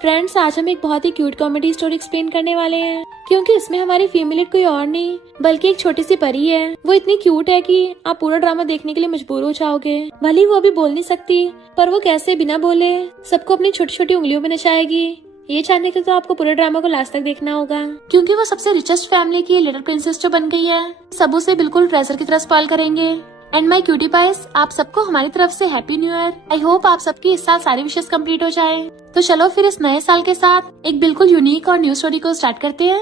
Friends, आज हम एक बहुत ही क्यूट कॉमेडी स्टोरी एक्सप्लेन करने वाले हैं, क्योंकि इसमें हमारी फीमेल कोई और नहीं बल्कि एक छोटी सी परी है। वो इतनी क्यूट है कि आप पूरा ड्रामा देखने के लिए मजबूर हो जाओगे। भले वो अभी बोल नहीं सकती, पर वो कैसे बिना बोले सबको अपनी छोटी छोटी उंगलियों में नचाएगी। ये जानने के लिए तो आपको पूरे ड्रामा को लास्ट तक देखना होगा, क्योंकि वो सबसे रिचेस्ट फैमिली की लिटिल प्रिंसेस जो बन गई है, सब उसे बिल्कुल ट्रेजर की तरह स्पॉइल करेंगे। एंड माई क्यूटी पाइस, आप सबको हमारी तरफ से happy new year. I hope आप सबकी इस साल सारी विशेष कंप्लीट हो जाए। तो चलो फिर इस नए साल के साथ एक बिल्कुल यूनिक और न्यू स्टोरी को स्टार्ट करते हैं।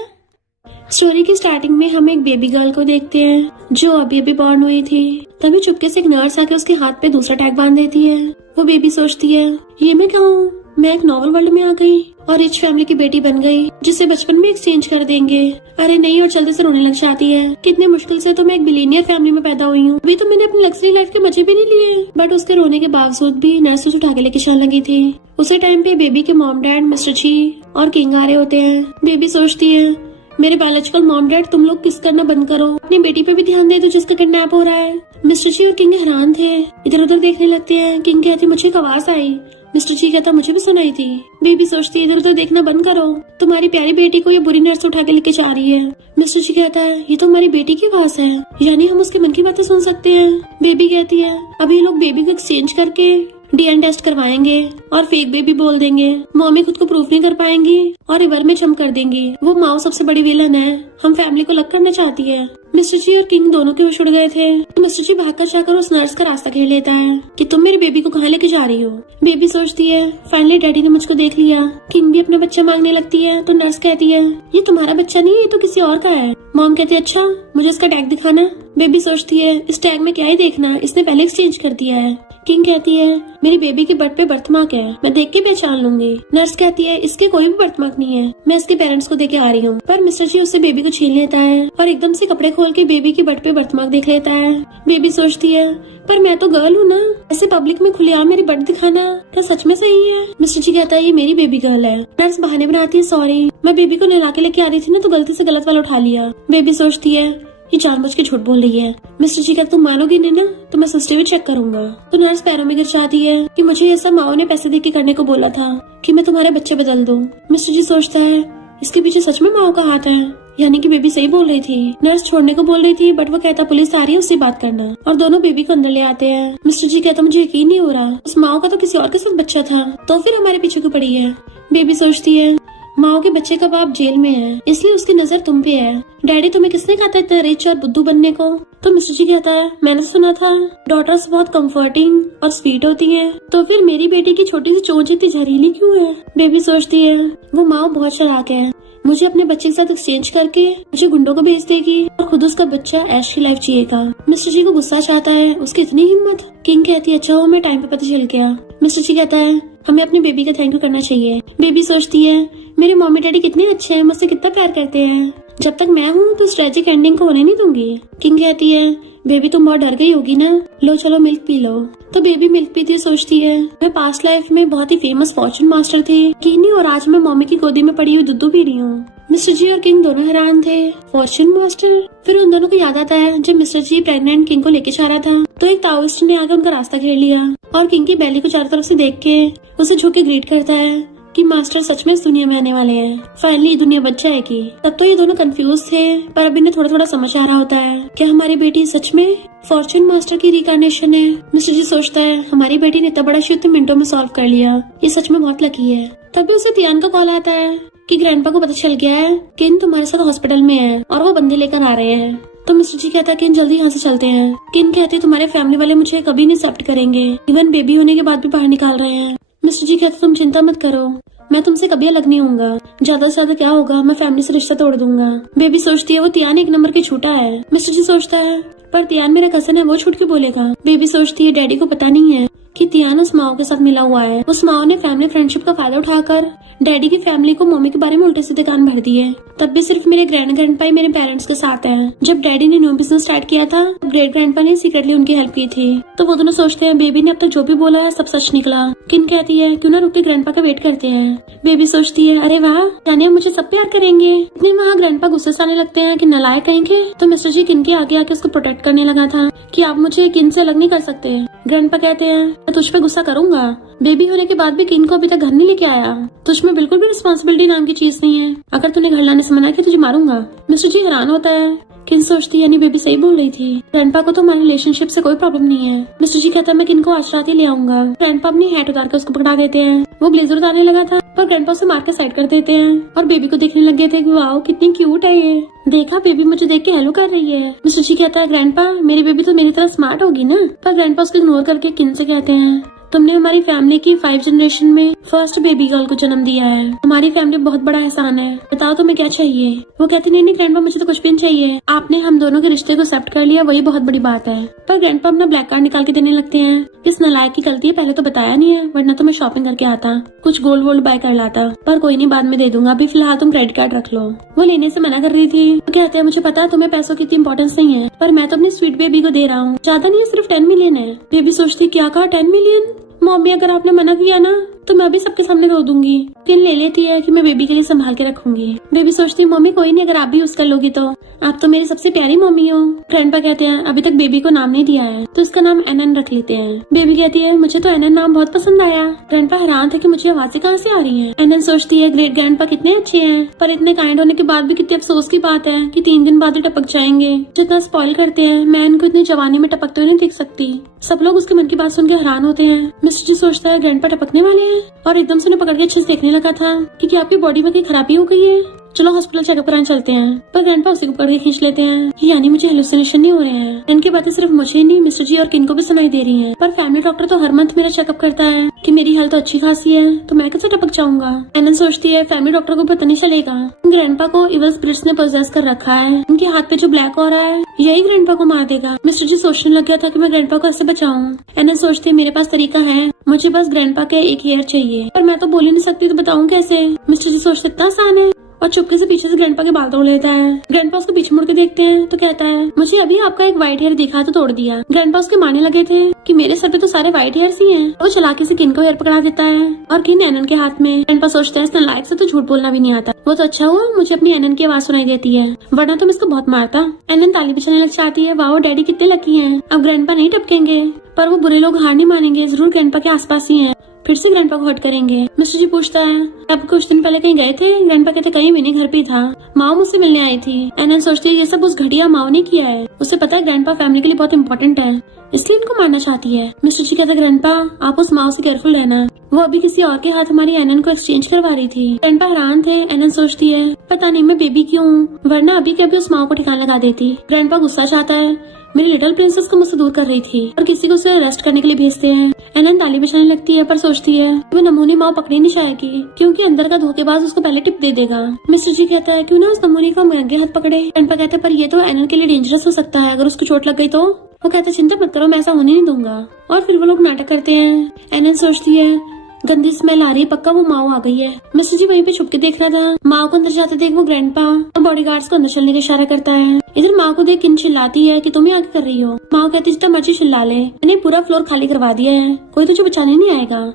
स्टोरी की स्टार्टिंग में हम एक बेबी गर्ल को देखते हैं जो अभी अभी बॉर्न हुई थी। तभी चुपके से एक नर्स आके उसके हाथ पे दूसरा टैग बांध देती है। वो बेबी सोचती है, ये मैं क्या हूँ? मैं एक नॉवल वर्ल्ड में आ गई और रिच फैमिली की बेटी बन गई जिसे बचपन में एक्सचेंज कर देंगे। अरे नहीं, और जल्दी से रोने लग जाती है। कितने मुश्किल से तो मैं एक बिलियनियर फैमिली में पैदा हुई हूँ। अभी तो मैंने अपनी लग्जरी लाइफ के मजे भी नहीं लिए। बट उसके रोने के बावजूद भी नर्स उसे उठा के लेके चलने लगी थी। उसी टाइम पे बेबी के मॉम डैड मिस्टर जी और किंग आ रहे होते हैं। बेबी सोचती है, मेरे बायोलॉजिकल मॉम डैड, तुम लोग किस करना बंद करो, अपनी बेटी पे भी ध्यान दे दो जिसका किडनैप हो रहा है। मिस्टर जी और किंग हैरान थे, इधर उधर देखने लगते हैं। किंग कहती, मुझे एक आवाज आई। मिस्टर जी कहता, मुझे भी सुनाई थी। बेबी सोचती है, इधर उधर देखना बंद करो, तुम्हारी प्यारी बेटी को ये बुरी नर्स उठा के लेके जा रही है। मिस्टर जी कहता है, ये तो हमारी बेटी की आवाज है, यानी हम उसके मन की बातें सुन सकते हैं। बेबी कहती है, अभी ये लोग बेबी को एक्सचेंज करके डीएनए टेस्ट करवाएंगे और फेक बेबी बोल देंगे। मम्मी खुद को प्रूफ नहीं कर पाएंगी और रिवर में जंप कर देंगी। वो माँ सबसे बड़ी विलन है, हम फैमिली को अलग करना चाहती है। मिस्टर जी और किंग दोनों के होश उड़ गए थे। मिस्टर जी भागकर जाकर उस नर्स का रास्ता घेर लेता है कि तुम मेरे बेबी को कहाँ लेके जा रही हो। बेबी सोचती है, फाइनली डैडी ने मुझको देख लिया। किंग भी अपना बच्चा मांगने लगती है तो नर्स कहती है, ये तुम्हारा बच्चा नहीं है, ये तो किसी और का है। मॉम कहती है, अच्छा मुझे इसका टैग दिखाना। बेबी सोचती है, इस टैग में क्या ही देखना, इसने पहले एक्सचेंज कर दिया है। किंग कहती है, मेरी बेबी के बर्थ पे बर्थमार्क है, मैं देख के पहचान लूंगी। नर्स कहती है, इसके कोई भी बर्थमार्क नहीं है, मैं इसके पेरेंट्स को देके आ रही हूँ। पर मिस्टर जी उससे बेबी को छीन लेता है और एकदम से कपड़े खोल के बेबी के बर्थ पे बर्थमार्क देख लेता है। बेबी सोचती है, पर मैं तो गर्ल हूँ ना, ऐसे पब्लिक में खुलेआम मेरी बर्थ दिखाना क्या सच में सही है? मिस्टर जी कहता है, ये मेरी बेबी गर्ल है। नर्स बहाने बनाती है, सॉरी मैं बेबी को नहला के लेके आ रही थी ना, तो गलती से गलत वाला उठा लिया। बेबी सोचती है, ये जानबूझ के झूठ बोल रही है। मिस्टर जी कहते, तुम मानोगी नहीं ना, तो मैं सीसीटीवी चेक करूंगा। तो नर्स पैरों में गिर जाती है कि मुझे ये सब माओ ने पैसे दे के करने को बोला था कि मैं तुम्हारे बच्चे बदल दूं। मिस्टर जी सोचता है, इसके पीछे सच में माओ का हाथ है, यानी कि बेबी सही बोल रही थी। नर्स छोड़ने को बोल रही थी, बट वो कहता, पुलिस आ रही है, उससे बात करना। और दोनों बेबी को अंदर ले आते हैं। मिस्टर जी कहता, मुझे यकीन नहीं हो रहा, उस माओ का तो किसी और के साथ बच्चा था, तो फिर हमारे पीछे क्यों पड़ी है? बेबी सोचती है, माओ के बच्चे का बाप जेल में है, इसलिए उसकी नजर तुम पे है। डैडी, तुम्हें किसने कहा था इतना रिच और बुद्धू बनने को? तो मिस्टर जी कहता है, मैंने सुना था डॉटर्स बहुत कंफर्टिंग और स्वीट होती हैं, तो फिर मेरी बेटी की छोटी सी चोंच इतनी जहरीली क्यों है? बेबी सोचती है, वो माँ बहुत चालाक है, मुझे अपने बच्चे के साथ एक्सचेंज करके मुझे गुंडों को भेज देगी और खुद उसका बच्चा ऐश की लाइफ जिएगा। मिस्टर जी को गुस्सा चाहता है, उसकी इतनी हिम्मत। किंग कहती है, अच्छा हो मैं टाइम पे पता चल गया। मिस्टर जी कहता है, हमें अपनी बेबी का थैंक यू करना चाहिए। बेबी सोचती है, मेरे मम्मी डैडी कितने अच्छे हैं, मुझसे कितना प्यार करते हैं, जब तक मैं हूँ तो ट्रेजिक एंडिंग को होने नहीं दूंगी। किंग कहती है, बेबी तुम बहुत डर गई होगी ना, लो चलो मिल्क पी लो। तो बेबी मिल्क पीती सोचती है, मैं पास्ट लाइफ में बहुत ही फेमस फॉर्चून मास्टर थी कि नहीं, और आज मैं मम्मी की गोदी में पड़ी हुई दूध पी रही हूँ। मिस्टर जी और किंग दोनों हैरान थे, फॉर्चून मास्टर? फिर उन दोनों को याद आता है जब मिस्टर जी प्रेग्नेंट किंग को लेके जा रहा था तो एक ताओइस्ट ने आकर उनका रास्ता घेर लिया और किंग की बेली को चारों तरफ से देख के उसे झुक के ग्रीट करता है कि मास्टर सच में इस दुनिया में आने वाले हैं, फाइनली दुनिया बच जाएगी। तब तो ये दोनों कंफ्यूज थे, पर अब इन्हें थोड़ा थोड़ा समझ आ रहा होता है कि हमारी बेटी सच में फॉर्चून मास्टर की रिकार्नेशन है। मिस्टर जी सोचता है, हमारी बेटी ने इतना बड़ा इश्यू इतने मिनटों में सॉल्व कर लिया, ये सच में बहुत लकी है। तभी उसे तियान का कॉल आता है कि ग्रैंडपा को पता चल गया है कि किन तुम्हारे साथ हॉस्पिटल में है और वो बंदे लेकर आ रहे हैं। तो मिस्टर जी कहता है, किन जल्दी यहाँ से चलते हैं। किन कहते हैं, तुम्हारे फैमिली वाले मुझे कभी नहीं एक्सेप्ट करेंगे, इवन बेबी होने के बाद भी बाहर निकाल रहे हैं। मिस्टर जी कहते, तुम चिंता मत करो, मैं तुमसे कभी अलग नहीं होऊंगा, ज्यादा से ज्यादा क्या होगा, मैं फैमिली से रिश्ता तोड़ दूंगा। बेबी सोचती है, वो तियान एक नंबर की झूठा है। मिस्टर जी सोचता है, पर तियान मेरा कजन है, वो झूठ क्यों बोलेगा? बेबी सोचती है, डैडी को पता नहीं है कि तियान उस माओ के साथ मिला हुआ है। उस माओ ने फैमिली फ्रेंडशिप का फायदा उठाकर डैडी की फैमिली को मम्मी के बारे में उल्टे सीधे कान भर दिए। तब भी सिर्फ मेरे ग्रैंडपा ही मेरे पेरेंट्स के साथ है। जब डैडी ने न्यू बिजनेस स्टार्ट किया था, ग्रेट ग्रैंडपा ने सीक्रेटली उनकी हेल्प की थी। तो वो दोनों सोचते हैं, बेबी ने अब तक जो भी बोला है सब सच निकला। किन कहती है, क्यों ना रुक के ग्रैंडपा का वेट करते हैं। बेबी सोचती है, अरे वाह, यानी मुझे सब प्यार करेंगे। इतने वहाँ ग्रैंडपा गुस्से से आने लगते हैं कि नलायक कहेंगे। तो मिस्टर जी किन के आगे आके उसको प्रोटेक्ट करने लगा था कि आप मुझे किन से अलग नहीं कर सकते। ग्रैंडपा कहते हैं, मैं तुझ पे गुस्सा करूंगा, बेबी होने के बाद भी किन को अभी तक घर नहीं लेके आया, तुझ में इसमें बिल्कुल भी रिस्पॉन्सिबिलिटी नाम की चीज नहीं है। अगर तूने घर लाने से मना किया तुझे मारूंगा। मिस्टर जी हैरान होता है। किन सोचती यानी बेबी सही बोल रही थी। ग्रैंडपा को तो हमारी रिलेशनशिप से कोई प्रॉब्लम नहीं है। मिस्टर जी कहता है मैं किन को आज रात ही ले आऊंगा। ग्रैंडपा अपनी हैट उतार कर उसको पकड़ा देते हैं। वो ब्लेजर उतारने लगा था पर ग्रैंडपा उसे मार कर साइड कर देते हैं और बेबी को देखने लग गए थे कि वाओ कितनी क्यूट है ये। देखा बेबी मुझे देख के हेलो कर रही है। मिस्टर जी कहता है ग्रैंडपा मेरी बेबी तो मेरी तरह स्मार्ट होगी ना। पर ग्रैंडपा उसको इग्नोर करके किन से कहते हैं तुमने हमारी फैमिली की 5 जनरेशन में फर्स्ट बेबी गर्ल को जन्म दिया है। हमारी फैमिली बहुत बड़ा एहसान है। बताओ तुम्हें क्या चाहिए। वो कहती नहीं ग्रैंडपा मुझे तो कुछ भी नहीं चाहिए। आपने हम दोनों के रिश्ते को एक्सेप्ट कर लिया वही बहुत बड़ी बात है। पर ग्रैंडपा अपना ब्लैक कार्ड निकाल के देने लगते हैं। इस नालायक की गलती है पहले तो बताया नहीं है वरना तो मैं शॉपिंग करके आता कुछ गोल्ड वोल्ड बाय कर लाता। पर कोई नहीं बाद में दे दूंगा। अभी फिलहाल तुम क्रेडिट कार्ड रख लो। वो लेने से मना कर रही थी। वो कहते हैं मुझे पता है तुम्हें पैसों की इतनी इंपॉर्टेंस नहीं है पर मैं तो अपनी स्वीट बेबी को दे रहा हूँ। ज्यादा नहीं है सिर्फ 10 मिलियन है। बेबी सोचती क्या कहा 10 मिलियन। मम्मी अगर आपने मना किया ना तो मैं भी सबके सामने रो दूंगी। किन ले लेती है कि मैं बेबी के लिए संभाल के रखूंगी। बेबी सोचती मम्मी कोई नहीं अगर आप भी यूज कर लोगी तो आप तो मेरी सबसे प्यारी मम्मी हो। ग्रैंडपा कहते हैं अभी तक बेबी को नाम नहीं दिया है तो इसका नाम एनन रख लेते हैं। बेबी कहती है मुझे तो एनन नाम बहुत पसंद आया। ग्रैंडपा हैरान थे कि मुझे आवाजें कहाँ से आ रही हैं। एनन सोचती है ग्रेट ग्रैंडपा कितने अच्छे हैं पर इतने काइंड होने के बाद भी कितने अफसोस की बात है कि 3 दिन बाद वो टपक जाएंगे। जितना स्पॉइल करते हैं मैं इनको इतनी जवानी में टपकते हुए नहीं देख सकती। सब लोग उसके मन की बात सुन के हैरान होते हैं। मिस्टर जी सोचता है ग्रैंडपा टपकने वाले हैं और एकदम से पकड़ के अच्छे से देखने लगा था कि क्या आपकी बॉडी में कोई खराबी हो गई है। चलो हॉस्पिटल चेकअप कराने चलते हैं। पर ग्रैंडपा उसी को पकड़ के खींच लेते हैं कि यानी मुझे हेलुसिनेशन नहीं हो रहे हैं। इनकी बातें सिर्फ मुझे नहीं मिस्टर जी और किन को भी सुनाई दे रही हैं। पर फैमिली डॉक्टर तो हर मंथ मेरा चेकअप करता है कि मेरी हेल्थ अच्छी खासी है तो मैं कैसे टपक जाऊंगा। एनन सोचती है फैमिली डॉक्टर को पता नहीं चलेगा ग्रैंडपा को इवल स्पिरिट्स ने पोजेस कर रखा है। उनके हाथ पे जो ब्लैक हो रहा है यही ग्रैंडपा को मार देगा। मिस्टर जी सोचने लग गया था कि मैं ग्रैंडपा को ऐसे बचाऊं। एनन सोचती है मेरे पास तरीका है मुझे बस ग्रैंडपा के एक हेयर चाहिए पर मैं तो बोल ही नहीं सकती तो बताऊं कैसे। मिस्टर जी सोचते इतना आसान है और चुपके से पीछे से ग्रैंडपा के बाल तोड़ लेता है। ग्रैंडपा उसको पीछे मुड़ के देखते हैं तो कहता है मुझे अभी आपका एक व्हाइट हेयर दिखा तो तोड़ दिया। ग्रैंडपा उसके मानने लगे थे कि मेरे सर पे तो सारे व्हाइट हेयर्स ही हैं। वो चलाके से किन को हेयर पकड़ा देता है और किन एनन के हाथ में। ग्रैंडपा सोचता है इस नालायक से तो झूठ बोलना भी नहीं आता। वो तो अच्छा हुआ मुझे अपनी एनन की आवाज सुनाई देती है वरना तो मैं इसको बहुत मारता। एनन ताली बजाने लग जाती है। वाओ डैडी कितने लकी हैं अब ग्रैंडपा नहीं टपकेंगे। पर वो बुरे लोग हार नहीं मानेंगे जरूर ग्रैंडपा के आसपास ही हैं। फिर से ग्रैंडपा को हर्ट करेंगे। मिस्टर जी पूछता है अब कुछ दिन पहले कहीं गए थे। ग्रैंडपा कहते कहीं भी नहीं घर पे ही था। माँ मुझसे मिलने आई थी। एनन सोचती है ये सब उस घटिया माँ ने किया है। उसे पता है ग्रैंडपा फैमिली के लिए बहुत इंपॉर्टेंट है इसलिए इनको मारना चाहती है। मिस्टर जी कहता है ग्रैंडपा आप उस माँ से केयरफुल रहना। वो अभी किसी और के हाथ हमारी एनन को एक्सचेंज करवा रही थी। ग्रैंडपा हैरान थे। एनन सोचती है पता नहीं मैं बेबी क्यों हूँ वरना अभी के अभी उस माँ को ठिकाना लगा देती। ग्रैंडपा गुस्सा चाहता है मेरी लिटिल प्रिंसेस को मुझसे दूर कर रही थी और किसी को उसे अरेस्ट करने के लिए भेजते हैं। एनन ताली बजाने लगती है पर सोचती है वो नमूनी माँ पकड़ी नहीं जाएगी क्योंकि अंदर का धोखेबाज उसको पहले टिप दे देगा। मिस्टर जी कहता है क्यों ना उस नमूनी को महंगे हाथ पकड़े। ग्रैंडपा कहता है पर ये तो एनन के लिए डेंजरस हो सकता है अगर उसको चोट लग गई तो। वो कहता है चिंता मत करो मैं ऐसा होने नहीं दूंगा। और फिर वो लोग नाटक करते हैं। एनन सोचती है गंदी स्मेल आ रही है पक्का वो माओ आ गई है। मिस्टर जी वहीं पे छुप के देख रहा था। माओ को अंदर जाते देख वो ग्रैंडपा और बॉडीगार्ड्स को अंदर चलने का इशारा करता है। इधर माँ को देख किन चिल्लाती है कि तुम ही आगे कर रही हो। माँ कहती जितना मर्जी चिल्ला ले मैंने पूरा फ्लोर खाली करवा दिया है कोई तुझे बचाने नहीं आएगा।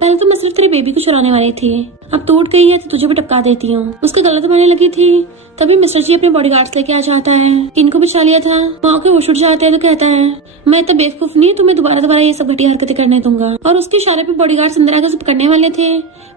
पहले तो मैं सिर्फ तेरे बेबी को चुराने वाली थी अब टूट गई है तो तुझे भी टपका देती हूँ। उसके गलत मानने लगी थी तभी मिस्टर जी अपने बॉडीगार्ड्स लेके आ जाता है। इनको बचा लिया था। माँ के होश उड़ जाते हैं तो कहता है मैं इतना बेवकूफ नहीं तुम्हें दोबारा ये सब घटिया हरकतें करने दूंगा। और उसके इशारे पे बॉडीगार्ड्स अंदर आकर उसे पकड़ने वाले थे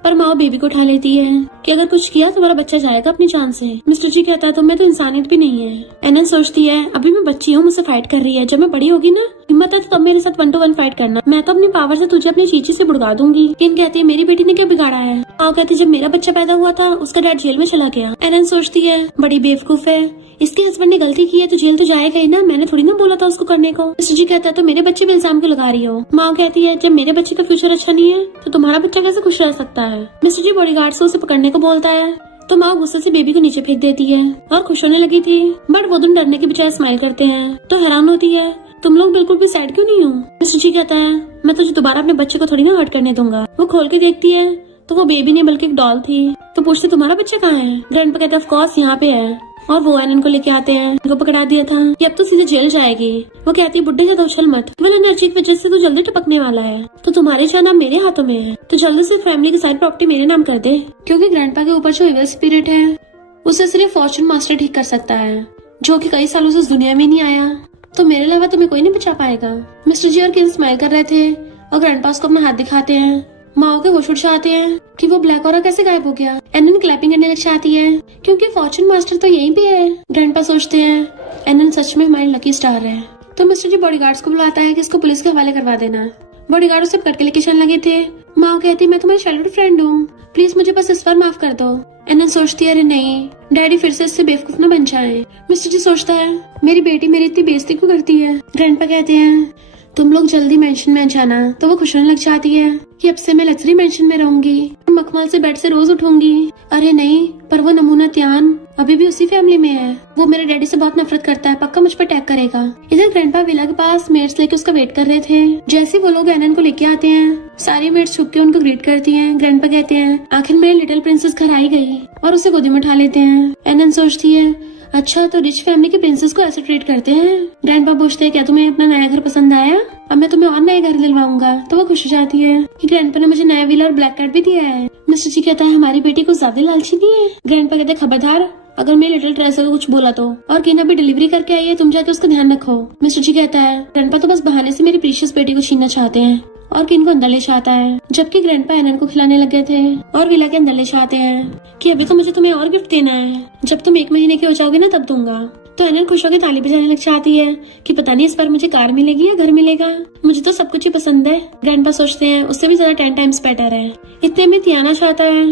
पर माँ बेबी को उठा लेती है कि अगर कुछ किया तुम्हारा बच्चा जाएगा अपनी जान से। मिस्टर जी कहता है तुम्हें तो इंसानियत भी नहीं है। एनन सोचती है अभी मैं बच्ची हूँ मुझसे फाइट कर रही है जब मैं बड़ी होगी ना हिम्मत है तो तब मेरे साथ 1 to 1 फाइट करना। मैं तो अपनी पावर से तुझे अपनी चीची से बुड़का दूंगी। किन कहती है मेरी बेटी ने क्या बिगाड़ा है। माँ कहती जब मेरा बच्चा पैदा हुआ था उसका डैड जेल में चला गया। एनन सोचती है बड़ी बेवकूफ है इसके हस्बैंड ने गलती की है तो जेल तो जाएगा ही ना मैंने थोड़ी ना बोला था उसको करने को। मिस्टर जी कहता है तो मेरे बच्चे पे इल्जाम क्यों लगा रही हो। माँ कहती है जब मेरे बच्चे का फ्यूचर अच्छा नहीं है तो तुम्हारा बच्चा कैसे खुश रह सकता है। मिस्टर जी बॉडीगार्ड से उसे पकड़ने को बोलता है तो माँ गुस्से से बेबी को नीचे फेंक देती है और खुश होने लगी थी बट वो दोनों डरने के बजाय स्माइल करते हैं तो हैरान होती है तुम लोग बिल्कुल भी सैड क्यों नहीं हो। मिस्टर जी कहता है मैं तुझे दोबारा अपने बच्चे को थोड़ी ना हर्ट करने दूंगा। वो खोल के देखती है तो वो बेबी नहीं बल्कि एक डॉल थी तो पूछते तुम्हारा बच्चा कहाँ है। ग्रैंडपा कहता है ऑफ कोर्स यहाँ पे है और वो एनन को लेके आते हैं। इनको पकड़ा दिया था कि अब तो सीधे जेल जाएगी। वो कहती है बुड्ढे ज्यादा उछल मत केवल एनर्जी की वजह से तो जल्दी टपकने वाला है तो तुम्हारी जान अब मेरे हाथों में है तो जल्दी से फैमिली की सारी प्रॉपर्टी मेरे नाम कर दे क्योंकि ग्रैंडपा के ऊपर जो इविल स्पिरिट है उसे सिर्फ फॉर्चून मास्टर ठीक कर सकता है जो कि कई सालों से इस दुनिया में नहीं आया तो मेरे अलावा तुम्हें कोई नहीं बचा पाएगा। मिस्टर जी और किन स्माइल कर रहे थे और ग्रैंडपा को अपना हाथ दिखाते हैं। माओ के होश उड़ जाते हैं कि वो ब्लैक ऑरा कैसे गायब हो गया। एनन क्लैपिंग करने लग जाती है क्योंकि फॉर्चून मास्टर तो यहीं पे है। ग्रैंडपा सोचते हैं एनन सच में हमारी लकी स्टार है। तो मिस्टर जी बॉडीगार्ड्स को बुलाता है कि इसको पुलिस के हवाले करवा देना। बॉडीगार्ड उसे पकड़ के लेके चलने लगे थे। माँ कहती मैं तुम्हारी चाइल्डहुड फ्रेंड हूँ, प्लीज मुझे बस इस बार माफ कर दो। एनन सोचती है अरे नहीं, डैडी फिर से इससे बेवकूफ न बन जाए। मिस्टर जी सोचता है मेरी बेटी मेरी इतनी बेइज्जती क्यों करती है। ग्रैंडपा कहते हैं तुम लोग जल्दी मेंशन में जाना। तो वो खुश होने लग जाती है कि अब से मैं लग्जरी मेंशन में रहूंगी, मखमल से बेड से रोज उठूंगी। अरे नहीं, पर वो नमूना त्यान अभी भी उसी फैमिली में है। वो मेरे डैडी से बहुत नफरत करता है, पक्का मुझ पर अटैक करेगा। इधर ग्रैंडपा विला के पास मेट्स लेके उसका वेट कर रहे थे। जैसे वो लोग एनन को लेके आते हैं, सारी मेट्स छुप के उनको ग्रीट करती हैं। ग्रैंडपा कहते हैं आखिर मेरी लिटिल प्रिंसेस घर आई गई, और उसे गोदी में उठा लेते हैं। एनन सोचती है अच्छा तो रिच फैमिली के प्रिंसेस को ऐसे ट्रीट करते हैं। ग्रैंडपा पूछते हैं क्या तुम्हें अपना नया घर पसंद आया, अब मैं तुम्हें और नए घर दिलवाऊंगा। तो वो खुश हो जाती है कि ग्रैंडपा ने मुझे नया व्हील और ब्लैक कैट भी दिया है। मिस्टर जी कहता है हमारी बेटी को ज्यादा लालची नहीं है। ग्रैंडपा कहते खबरदार अगर मैं लिटिल ट्रेसर को कुछ बोला तो, और किन अभी डिलीवरी करके आई है, तुम जाके उसका ध्यान रखो। मिस्टर जी कहता है ग्रैंडपा तो बस बहाने से मेरी प्रीशियस बेटी को छीनना चाहते हैं, और किन को अंदर ले जाता है। जबकि ग्रैंडपा एनन को खिलाने लग गए थे और विला के अंदर ले जाते हैं कि अभी तो मुझे तुम्हें और गिफ्ट देना है, जब तुम 1 महीने के हो जाओगे ना तब दूंगा। तो एनन खुश होकर ताली बजाने लग जाती है कि पता नहीं इस बार मुझे कार मिलेगी या घर मिलेगा, मुझे तो सब कुछ ही पसंद है। ग्रैंडपा सोचते हैं उससे भी ज्यादा 10 टाइम्स बेटर है। इतने में तियाना चाहता है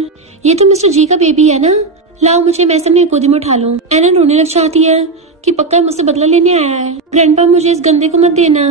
ये तो मिस्टर जी का बेबी है ना, लाओ मुझे, मैं अपने गोदी में उठा लूं। एनन रोने लग जाती है कि पक्का मुझसे बदला लेने आया है। ग्रैंडपा मुझे इस गंदे को मत देना,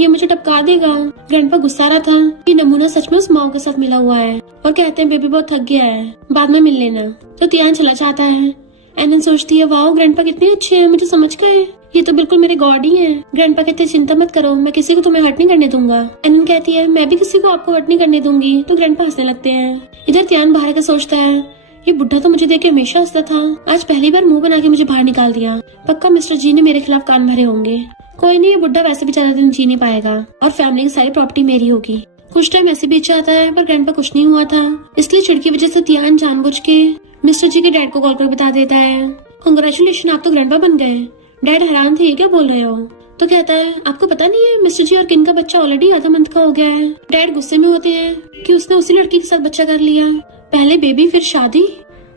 ये मुझे टपका देगा। ग्रैंडपा गुस्सा रहा था कि नमूना सच में उस माँ के साथ मिला हुआ है, और कहते हैं बेबी बहुत थक गया है, बाद में मिल लेना। तो तियान चला जाता है। एनन सोचती है वाओ ग्रैंडपा कितने अच्छे हैं, मुझे समझ गए, ये तो बिल्कुल मेरे गॉड ही हैं। ग्रैंडपा कहते हैं चिंता मत करो, मैं किसी को तुम्हें हर्ट नहीं करने दूंगा। एनन कहती है मैं भी किसी को आपको हर्ट नहीं करने दूंगी। तो ग्रैंडपा हंसने लगते हैं। इधर तियान बाहर का सोचता है ये बुढ़ा तो मुझे देख के हमेशा हंसता था, आज पहली बार मुंह बना के मुझे बाहर निकाल दिया, पक्का मिस्टर जी ने मेरे खिलाफ कान भरे होंगे। कोई नहीं, ये बुढ़ा वैसे भी ज्यादा दिन जी नहीं पाएगा, और फैमिली की सारी प्रॉपर्टी मेरी होगी। कुछ टाइम ऐसे बीत जाता है, पर ग्रैंडपा कुछ नहीं हुआ था, इसलिए चिढ़ की वजह से तियान जानबूझ के मिस्टर जी के डैड को कॉल कर बता देता है कांग्रेचुलेशन, आप तो ग्रैंडपा बन गए। डैड हैरान थे ये क्या बोल रहे हो। तो कहता है आपको पता नहीं है मिस्टर जी और किन का बच्चा ऑलरेडी आधा मंथ का हो गया है। डैड गुस्से में होते हैं कि उसने उसी लड़की के साथ बच्चा कर लिया, पहले बेबी फिर शादी,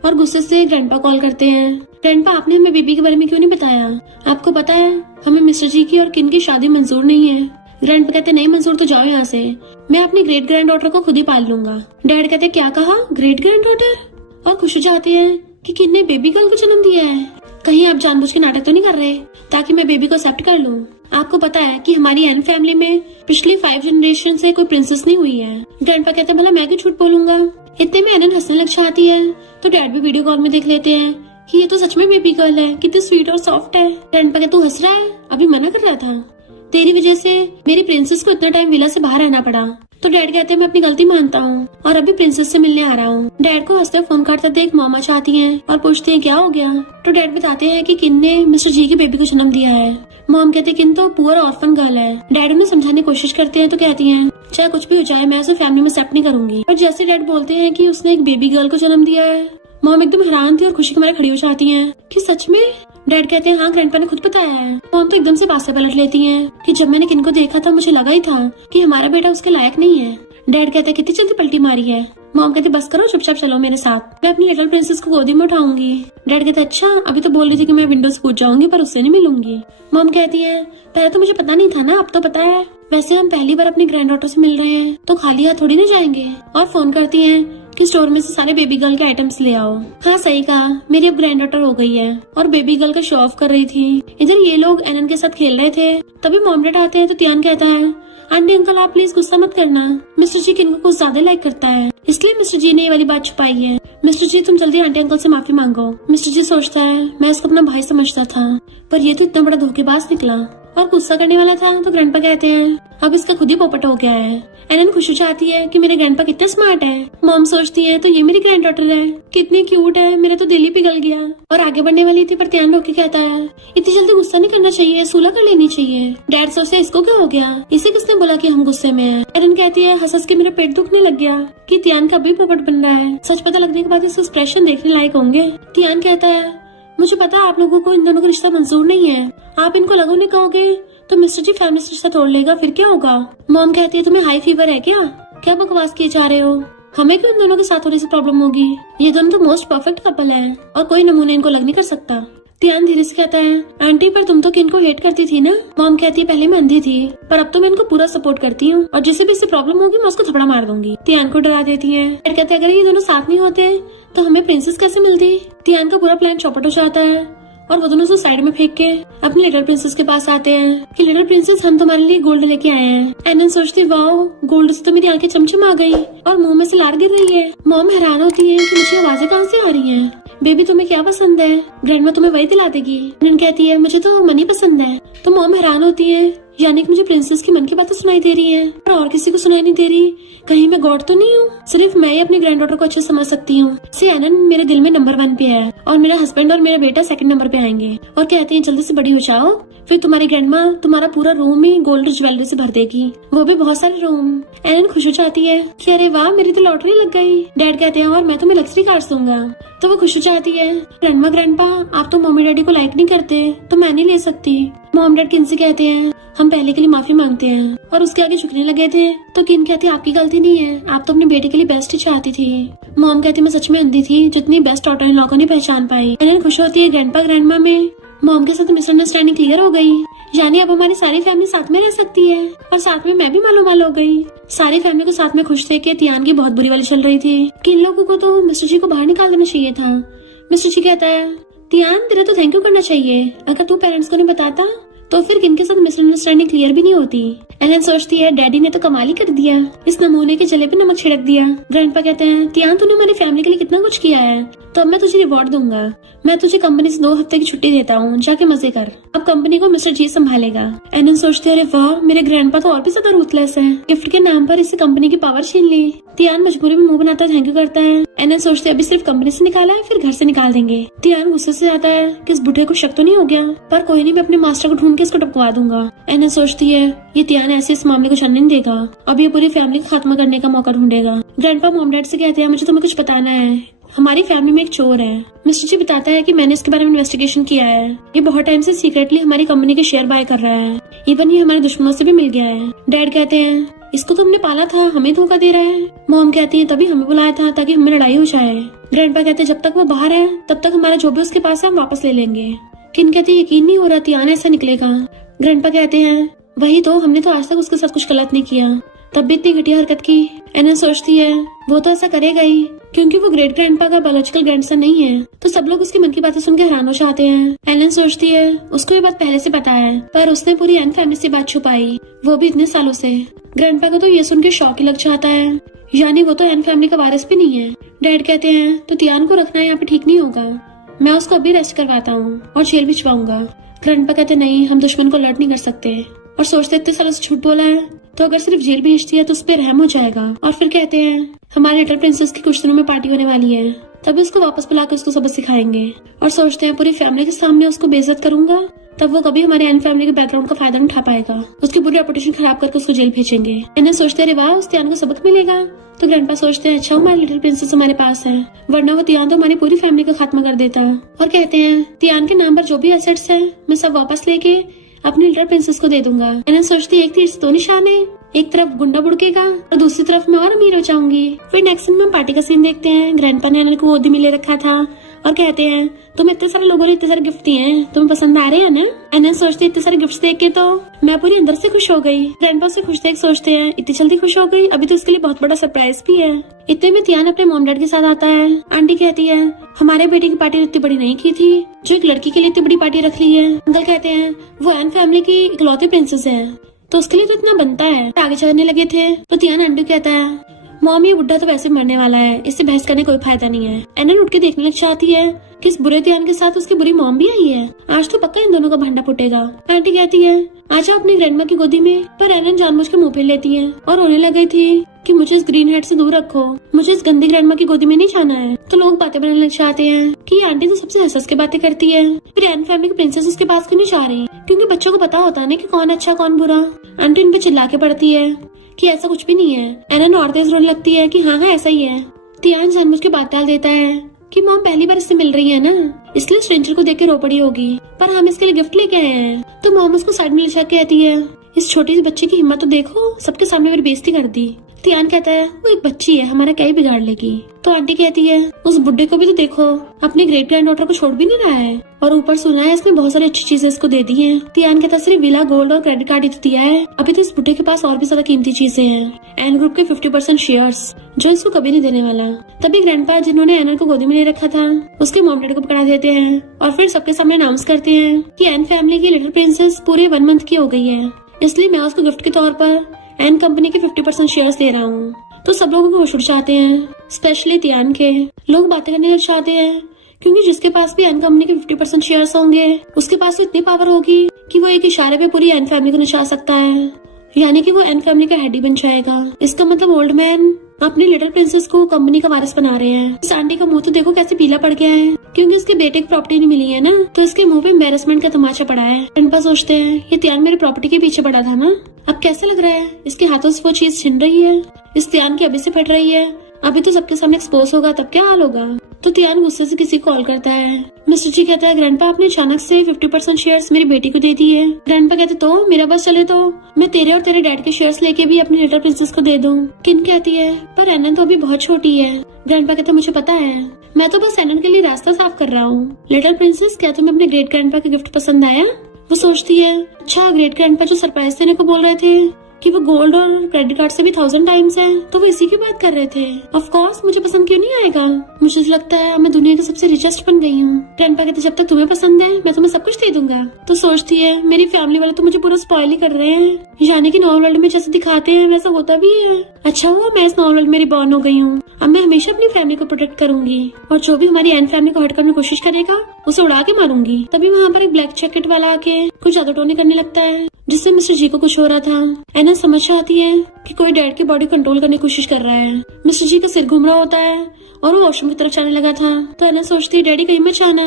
और गुस्से से ग्रैंडपा कॉल करते हैं ग्रैंडपा आपने हमें बेबी के बारे में क्यों नहीं बताया, आपको पता है हमें मिस्टर जी की और किन की शादी मंजूर नहीं है। ग्रैंडपा कहते नहीं मंजूर तो जाओ यहाँ से, मैं अपनी ग्रेट ग्रैंड डॉटर को खुद ही पाल लूंगा। डैड कहते क्या कहा, ग्रेट ग्रैंड डॉटर, और खुश हो जाते हैं कि किन ने बेबी गर्ल को जन्म दिया है। कहीं आप जानबूझ के नाटक तो नहीं कर रहे ताकि मैं बेबी को एक्सेप्ट कर लूं। आपको पता है कि हमारी एन फैमिली में पिछली 5 जनरेशन से कोई प्रिंसेस नहीं हुई है। ग्रैंडपा कहते भला मैं क्यों झूठ बोलूंगा। इतने में एनन हंसने लग जाती है, तो डैड भी वीडियो कॉल में देख लेते हैं कि ये तो सच में बेबी गर्ल है, कितनी स्वीट और सॉफ्ट है। ग्रैंडपा कहते तू हंस रहा है, अभी मना कर रहा था, तेरी वजह से मेरी प्रिंसेस को इतना टाइम विला से बाहर रहना पड़ा। तो डैड कहते हैं मैं अपनी गलती मानता हूँ और अभी प्रिंसेस से मिलने आ रहा हूँ। डैड को हंसते फोन काटते देख मॉम चाहती हैं और पूछते हैं क्या हो गया। तो डैड बताते हैं कि किन ने मिस्टर जी की बेबी को जन्म दिया है। मॉम कहते किन तो पुअर ऑर्फन गर्ल है। डैड उन्हें समझाने की कोशिश करते हैं तो कहती हैं चाहे कुछ भी हो जाए मैं उसे फैमिली में एक्सेप्ट नहीं करूंगी। और जैसे डैड बोलते हैं कि उसने एक बेबी गर्ल को जन्म दिया है, मॉम एकदम हैरान थी और खुशी के मारे खड़ी हो जाती हैं कि सच में। डैड कहते हैं हाँ ग्रैंडपा ने खुद बताया है। मॉम तो एकदम से बात से पलट लेती हैं कि जब मैंने किन को देखा था मुझे लगा ही था कि हमारा बेटा उसके लायक नहीं है। डैड कहते कितनी जल्दी पलटी मारी है। मॉम कहते बस करो चुपचाप चलो मेरे साथ, मैं अपनी लिटिल प्रिंसेस को गोदी में उठाऊंगी। डैड कहते अच्छा अभी तो बोल रही थी कि मैं विंडो से कूद जाऊंगी पर उससे नहीं मिलूंगी। मॉम कहती है पहले तो मुझे पता नहीं था ना, अब तो पता है। वैसे हम पहली बार अपनी ग्रैंड डॉटर से मिल रहे हैं तो खाली हाथ थोड़ी ना जाएंगे। और फोन करती है कि स्टोर में से सारे बेबी गर्ल के आइटम्स ले आओ। हाँ सही कहा, मेरी अब ग्रैंड डॉटर हो गई है। और बेबी गर्ल का शो ऑफ कर रही थी। इधर ये लोग एनन के साथ खेल रहे थे, तभी मॉम डैड आते हैं तो तियान कहता है आंटी अंकल आप प्लीज गुस्सा मत करना, मिस्टर जी किन को कुछ ज्यादा लाइक करता है इसलिए मिस्टर जी ने ये वाली बात छुपाई है। मिस्टर जी तुम जल्दी आंटी अंकल से माफी मांगो। मिस्टर जी सोचता है मैं इसको अपना भाई समझता था पर ये तो इतना बड़ा धोखेबाज निकला और गुस्सा करने वाला था। तो ग्रैंडपा कहते हैं अब इसका खुद ही पोपट हो गया है। एनन खुशी चाहती है कि मेरे ग्रैंडपा कितने स्मार्ट है। मॉम सोचती है तो ये मेरी ग्रैंड डॉटर है, कितनी क्यूट है, मेरा तो दिल ही पिघल गया। और आगे बढ़ने वाली थी पर त्यान रोक के कहता है इतनी जल्दी गुस्सा नहीं करना चाहिए, सुलह कर लेनी चाहिए। डैड सोचते इसको क्या हो गया, इसे किसने बोला कि हम गुस्से में हैं। एनन कहती है हंस हंस के मेरा पेट दुखने लग गया कि त्यान का भी पोपट बन रहा है। सच पता लगने के बाद इसके एक्सप्रेशन देखने लायक होंगे। त्यान कहता है मुझे पता है आप लोगों को इन दोनों का रिश्ता मंजूर नहीं है, आप इनको लगो नहीं कहोगे तो मिस्टर जी फैमिली से रिश्ता तोड़ लेगा, फिर क्या होगा। मॉम कहती है तुम्हें हाई फीवर है क्या। क्या बकवास किए जा रहे हो? हमें क्यों इन दोनों के साथ थोड़ी सी प्रॉब्लम होगी? ये दोनों तो मोस्ट परफेक्ट कपल है और कोई नमूने इनको लग नहीं कर सकता। तियान धीरे से कहता है, आंटी पर तुम तो किन को हेट करती थी ना? मॉम कहती है, पहले मैं अंधी थी पर अब तो मैं इनको पूरा सपोर्ट करती हूँ और जिसे भी इससे प्रॉब्लम होगी मैं उसको थपड़ा मार दूंगी। तियान को डरा देती है। डैड कहते हैं, अगर ये दोनों साथ नहीं होते तो हमें प्रिंसेस कैसे मिलती? तियान का पूरा प्लान चौपट हो जाता है और वो दोनों से साइड में फेंक के अपनी लिटिल प्रिंसेस के पास आते हैं कि लिटिल प्रिंसेस, हम तुम्हारे लिए गोल्ड लेके आए हैं। एनन सोचती, वाओ, गोल्ड से तो मेरी आंखें चमचम आ गई और मुंह में से लार गिर रही है। मॉम हैरान होती है कि मुझे आवाजें कहाँ से आ रही हैं। बेबी, तुम्हें क्या पसंद है? ग्रैंडमा तुम्हें वही दिला देगी। एनन कहती है, मुझे तो मनी पसंद है। तो मॉम हैरान होती है, यानी कि मुझे प्रिंसेस की मन की बातें सुनाई दे रही हैं और किसी को सुनाई नहीं दे रही। कहीं मैं गॉड तो नहीं हूँ? सिर्फ मैं ही अपनी ग्रैंड डॉटर को अच्छे से समझ सकती हूँ। एनन मेरे दिल में नंबर 1 पे है और मेरा हस्बैंड और मेरा बेटा 2nd नंबर पे आएंगे और कहते हैं, जल्दी से बड़ी हो जाओ, फिर तुम्हारी ग्रैंडमा तुम्हारा पूरा रूम ही गोल्ड ज्वेलरी से भर देगी, वो भी बहुत सारे रूम। एनन खुश हो जाती है कि अरे वाह, मेरी तो लॉटरी लग गई। डैड कहते हैं, और मैं तुम्हें लग्जरी कार्स दूंगा। तो वो खुश हो जाती है। ग्रैंडपा, आप तो मम्मी डैडी को लाइक नहीं करते तो मैं नहीं ले सकती। मॉम डैड किन से कहते हैं, हम पहले के लिए माफी मांगते हैं और उसके आगे झुकने लगे थे। तो किन कहती है, आपकी गलती नहीं है, आप तो अपने बेटे के लिए बेस्ट ही चाहती थी। मॉम कहती, मैं सच में अंधी थी, जितनी बेस्ट डॉटर इन लोगों को नहीं पहचान पाई। एनन खुश होती है। ग्रैंडमा में मॉम के साथ मिसअंडरस्टैंडिंग क्लियर हो गई, यानी अब हमारी सारी फैमिली साथ में रह सकती है और साथ में मैं भी मालूम हो गई। सारी फैमिली को साथ में खुश देख के तियान की बहुत बुरी वाली चल रही थी कि इन लोगों को तो मिस्टर जी को बाहर निकाल देना चाहिए था। मिस्टर जी कहता है, तियान, तेरा तो थैंक यू करना चाहिए, अगर तू पेरेंट्स को नहीं बताता तो फिर किनके साथ मिसअंडरस्टैंडिंग क्लियर भी नहीं होती। एलन सोचती है, डैडी ने तो कमाल ही कर दिया, इस नमूने के जले पे नमक छिड़क दिया। ग्रैंडपा कहते हैं, तियान, तूने हमारी फैमिली के लिए कितना कुछ किया है, तो अब मैं तुझे रिवॉर्ड दूंगा। मैं तुझे कंपनी से 2 हफ्ते की छुट्टी देता हूँ, जाके मजे कर, अब कंपनी को मिस्टर जी संभालेगा। एलन सोचते है, अरे वाह, मेरे ग्रैंडपा तो और भी ज्यादा रूथलेस है, गिफ्ट के नाम पर इसे कंपनी की पावर छीन ली। तियान मजबूरी में मुंह बनाता थैंक यू करता है। एलन सोचते अभी सिर्फ कंपनी से निकाला है, फिर घर से निकाल देंगे। तियान गुस्से से आता है कि इस बुढ़े को शक तो नहीं हो गया, पर कोई नहीं, मैं अपने मास्टर को ढूंढ के इसको टपकवा दूंगा। एलन सोचती है, ये तियान ऐसे इस मामले को चलने नहीं देगा, अब ये पूरी फैमिली को खत्म करने का मौका ढूंढेगा। ग्रैंडपा मॉम डैड से कहते हैं, मुझे तुम्हें कुछ बताना है, हमारी फैमिली में एक चोर है। मिस्टर जी बताता है कि मैंने इसके बारे में इन्वेस्टिगेशन किया है, ये बहुत टाइम से सीक्रेटली हमारी कंपनी के शेयर बाय कर रहा है, इवन ये हमारे दुश्मनों से भी मिल गया है। डैड कहते हैं, इसको तो हमने पाला था, हमें धोखा दे रहा है। मॉम कहती है, तभी हमें बुलाया था ताकि हमें लड़ाई हो जाए। ग्रैंडपा कहते हैं, जब तक वो बाहर है तब तक हमारा जो भी उसके पास है हम वापस ले लेंगे। किन कहते हैं, यकीन नहीं हो रहा तियान ऐसा निकलेगा। ग्रैंडपा कहते हैं, वही तो, हमने तो आज तक उसके साथ कुछ गलत नहीं किया, तब भी इतनी घटिया हरकत की। एनन सोचती है, वो तो ऐसा करेगा ही, क्योंकि वो ग्रेट ग्रैंडपा का बायोलॉजिकल ग्रैंडसन नहीं है, तो सब लोग उसकी मन की बातें सुन के हैरान हो जाते हैं। एलन सोचती है, उसको ये बात पहले से पता है, पर उसने पूरी एन फैमिली से बात छुपाई, वो भी इतने सालों से। ग्रैंडपा को तो ये सुन के शौक ही लग जाता है, यानी वो तो एन फैमिली का वारिस भी नहीं है। डैड कहते हैं, तो तियान को रखना यहाँ पे ठीक नहीं होगा, मैं उसको अभी रेस्ट करवाता हूँ और जेल भिजवाऊंगा। ग्रैंडपा कहते, नहीं, हम दुश्मन को अलर्ट नहीं कर सकते, और सोचते इतने सालों से झूठ बोला है तो अगर सिर्फ जेल भेज दिया तो उस पर रहम हो जाएगा। और फिर कहते हैं, हमारे लिटिल प्रिंसेस की कुछ दिनों में पार्टी होने वाली है, तभी उसको वापस बुलाकर उसको सबक सिखाएंगे। और सोचते हैं, पूरी फैमिली के सामने उसको बेइज्जत करूंगा, तब वो कभी हमारे एन फैमिली के बैकग्राउंड का फायदा नहीं उठा पाएगा, उसकी पूरी रेपुटेशन खराब करके उसको जेल भेजेंगे। इन्हें सोचते रहे, वाह, उस तियान को सबक मिलेगा। तो ग्रैंडपा सोचते हैं, अच्छा हमारी लिटिल प्रिंसेस हमारे पास है, वरना वो तियान तो हमारी पूरी फैमिली का खात्मा कर देता। और कहते हैं, तियान के नाम पर जो भी एसेट्स है मैं सब वापस लेके अपनी लिटिल प्रिंसेस को दे दूंगा। मैंने सोचती एक तीर से 2 निशान है, एक तरफ गुंडा बुड़केगा और दूसरी तरफ मैं और अमीर हो जाऊंगी। फिर नेक्स्ट सीन में पार्टी का सीन देखते हैं। ग्रैंडपा ने एनन को गोदी में ले रखा था और कहते हैं, तुम इतने सारे लोगों ने इतने सारे गिफ्ट दिए हैं, तुम्हें पसंद आ रहे हैं ना? एनन सोचती इतने सारे गिफ्ट देख के तो मैं पूरी अंदर से खुश हो गई। ग्रैंडपा से खुश देख सोचते हैं, इतनी जल्दी खुश हो गई, अभी तो उसके लिए बहुत बड़ा सरप्राइज भी है। इतने में तियान अपने मॉम डैड के साथ आता है। आंटी कहती है, हमारे बेटे की पार्टी इतनी बड़ी नहीं की थी, जो एक लड़की के लिए इतनी बड़ी पार्टी रख ली है। अंकल कहते हैं, वो एन फैमिली की इकलौती प्रिंसेस है, तो उसके लिए तो इतना बनता है। आगे चलने लगे थे तो तियान आंटी कहता है, मॉम, ये बुढ़ा तो वैसे मरने वाला है, इससे बहस करने कोई फायदा नहीं है। एनन उठ के देखने लग जाती है कि इस बुरे तियान के साथ उसकी बुरी मॉम भी आई है, आज तो पक्का इन दोनों का भंडा फूटेगा। आंटी कहती है, आजा अपनी ग्रैंडमा की गोदी में, पर एनन जानबूझ के मुंह फेर लेती है और रोने लग गई थी कि मुझे इस ग्रीन हेड से दूर रखो, मुझे इस गंदी ग्रैंडमा की गोदी में नहीं जाना है। तो लोग बातें बनाने लग जाते हैं कि ये आंटी तो सबसे हंस के बातें करती है, फिर एन फैमिली की प्रिंसेस उसके पास क्यों नहीं जा रही, क्योंकि बच्चों को पता होता है ना कि कौन अच्छा कौन बुरा। आंटी इन पे चिल्ला के पड़ती है कि ऐसा कुछ भी नहीं है। एनन और तेज रोने लगती है कि हाँ ऐसा ही है। तियान जानबूझ के बात डाल देता है कि मॉम पहली बार इससे मिल रही है ना, इसलिए स्ट्रेंजर को देख के रो पड़ी होगी, पर हम इसके लिए गिफ्ट लेके आए हैं। तो मॉम उसको साइड में ले जाके कहती है, इस छोटी सी बच्ची की हिम्मत तो देखो, सबके सामने मेरी बेइज्जती कर दी। तियान कहता है वो एक बच्ची है, हमारा क्या ही बिगाड़ लेगी। तो आंटी कहती है उस बुड्ढे को भी तो देखो, अपनी ग्रेट ग्रैंड डॉटर को छोड़ भी नहीं रहा है, और ऊपर सुना है इसने बहुत सारी अच्छी चीजें इसको दे दी हैं। तियान कहता है सिर्फ विला, गोल्ड और क्रेडिट कार्ड ही तो दिया है, अभी तो इस बुड्ढे के पास और भी ज्यादा कीमती चीजें हैं। एन ग्रुप के 50% शेयर्स जो इसको कभी नहीं देने वाला। तभी ग्रैंडपा जिन्होंने एनर को गोदी में ले रखा था उसके मॉम डैडी को पकड़ा देते हैं और फिर सबके सामने अनाउंस करते हैं कि एन फैमिली की लिटिल प्रिंसेस पूरे 1 मंथ की हो गई है, इसलिए मैं उसको गिफ्ट के तौर पर एन कंपनी के 50% शेयर्स दे रहा हूँ। तो सब लोगों को होश उड़ जाते हैं, स्पेशली तियान के। लोग बातें करने लग जाते हैं क्योंकि जिसके पास भी एन कंपनी के 50% शेयर्स होंगे उसके पास तो इतनी पावर होगी कि वो एक इशारे पे पूरी एन फैमिली को नचा सकता है, यानी कि वो एन फैमिली का हेड ही बन जाएगा। इसका मतलब ओल्ड मैन अपनी लिटिल प्रिंसेस को कंपनी का वारिस बना रहे हैं। इस आंटी का मुंह तो देखो कैसे पीला पड़ गया है क्योंकि इसके बेटे को प्रॉपर्टी नहीं मिली है ना, तो इसके मुंह पे एम्बैरेसमेंट का तमाचा पड़ा है। ग्रैंडपा सोचते हैं ये तियान मेरी प्रॉपर्टी के पीछे पड़ा था ना, अब कैसे लग रहा है इसके हाथों से वो चीज छिन रही है, इस तियान की अभी से फट रही है, अभी तो सबके सामने एक्सपोज होगा तब क्या हाल होगा। तो तियान गुस्से से किसी को कॉल करता है। मिस्टर जी कहता है ग्रैंडपा आपने अचानक से 50% शेयर्स मेरी बेटी को दे दिए। ग्रैंडपा कहते तो मेरा बस चले तो मैं तेरे और तेरे डैड के शेयर्स लेके भी अपनी लिटिल प्रिंसेस को दे दूं। किन कहती है पर एनन तो अभी बहुत छोटी है। ग्रैंडपा कहता मुझे पता है, मैं तो बस एनन के लिए रास्ता साफ कर रहा हूँ। लिटिल प्रिंसेस क्या तुम्हें अपने ग्रेट ग्रैंडपा का गिफ्ट पसंद आया? वो सोचती है अच्छा ग्रेट ग्रैंडपा जो सरप्राइज देने को बोल रहे थे कि वो गोल्ड और क्रेडिट कार्ड से भी 1000 टाइम्स है, तो वो इसी की बात कर रहे थे। ऑफ कोर्स मुझे पसंद क्यों नहीं आएगा, मुझे लगता है मैं दुनिया की सबसे रिचेस्ट बन गई हूँ। ग्रैंडपा कहते जब तक तुम्हें पसंद है मैं तुम्हें सब कुछ दे दूंगा। तो सोचती है मेरी फैमिली वाले तो मुझे पूरा स्पॉइल ही कर रहे हैं, यानी कि नॉर्मल वर्ल्ड में जैसे दिखाते हैं वैसा होता भी है। अच्छा हुआ मैं इस नॉर्मल वर्ल्ड में रिबॉर्न हो गई हूँ, अब मैं हमेशा अपनी फैमिली को प्रोटेक्ट करूंगी और जो भी हमारी एन फैमिली को हर्ट करने की कोशिश करेगा उसे उड़ा के मारूंगी। तभी वहाँ पर एक ब्लैक जैकेट वाला आके कुछ जादू टोने करने लगता है जिससे मिस्टर जी को कुछ हो रहा था। एना समझ आती है कि कोई डैड की बॉडी कंट्रोल करने की कोशिश कर रहा है। मिस्टर जी का सिर घूम रहा होता है और वो वॉशरूम की तरफ जाने लगा था, तो एना सोचती है डैडी कहीं मत जाना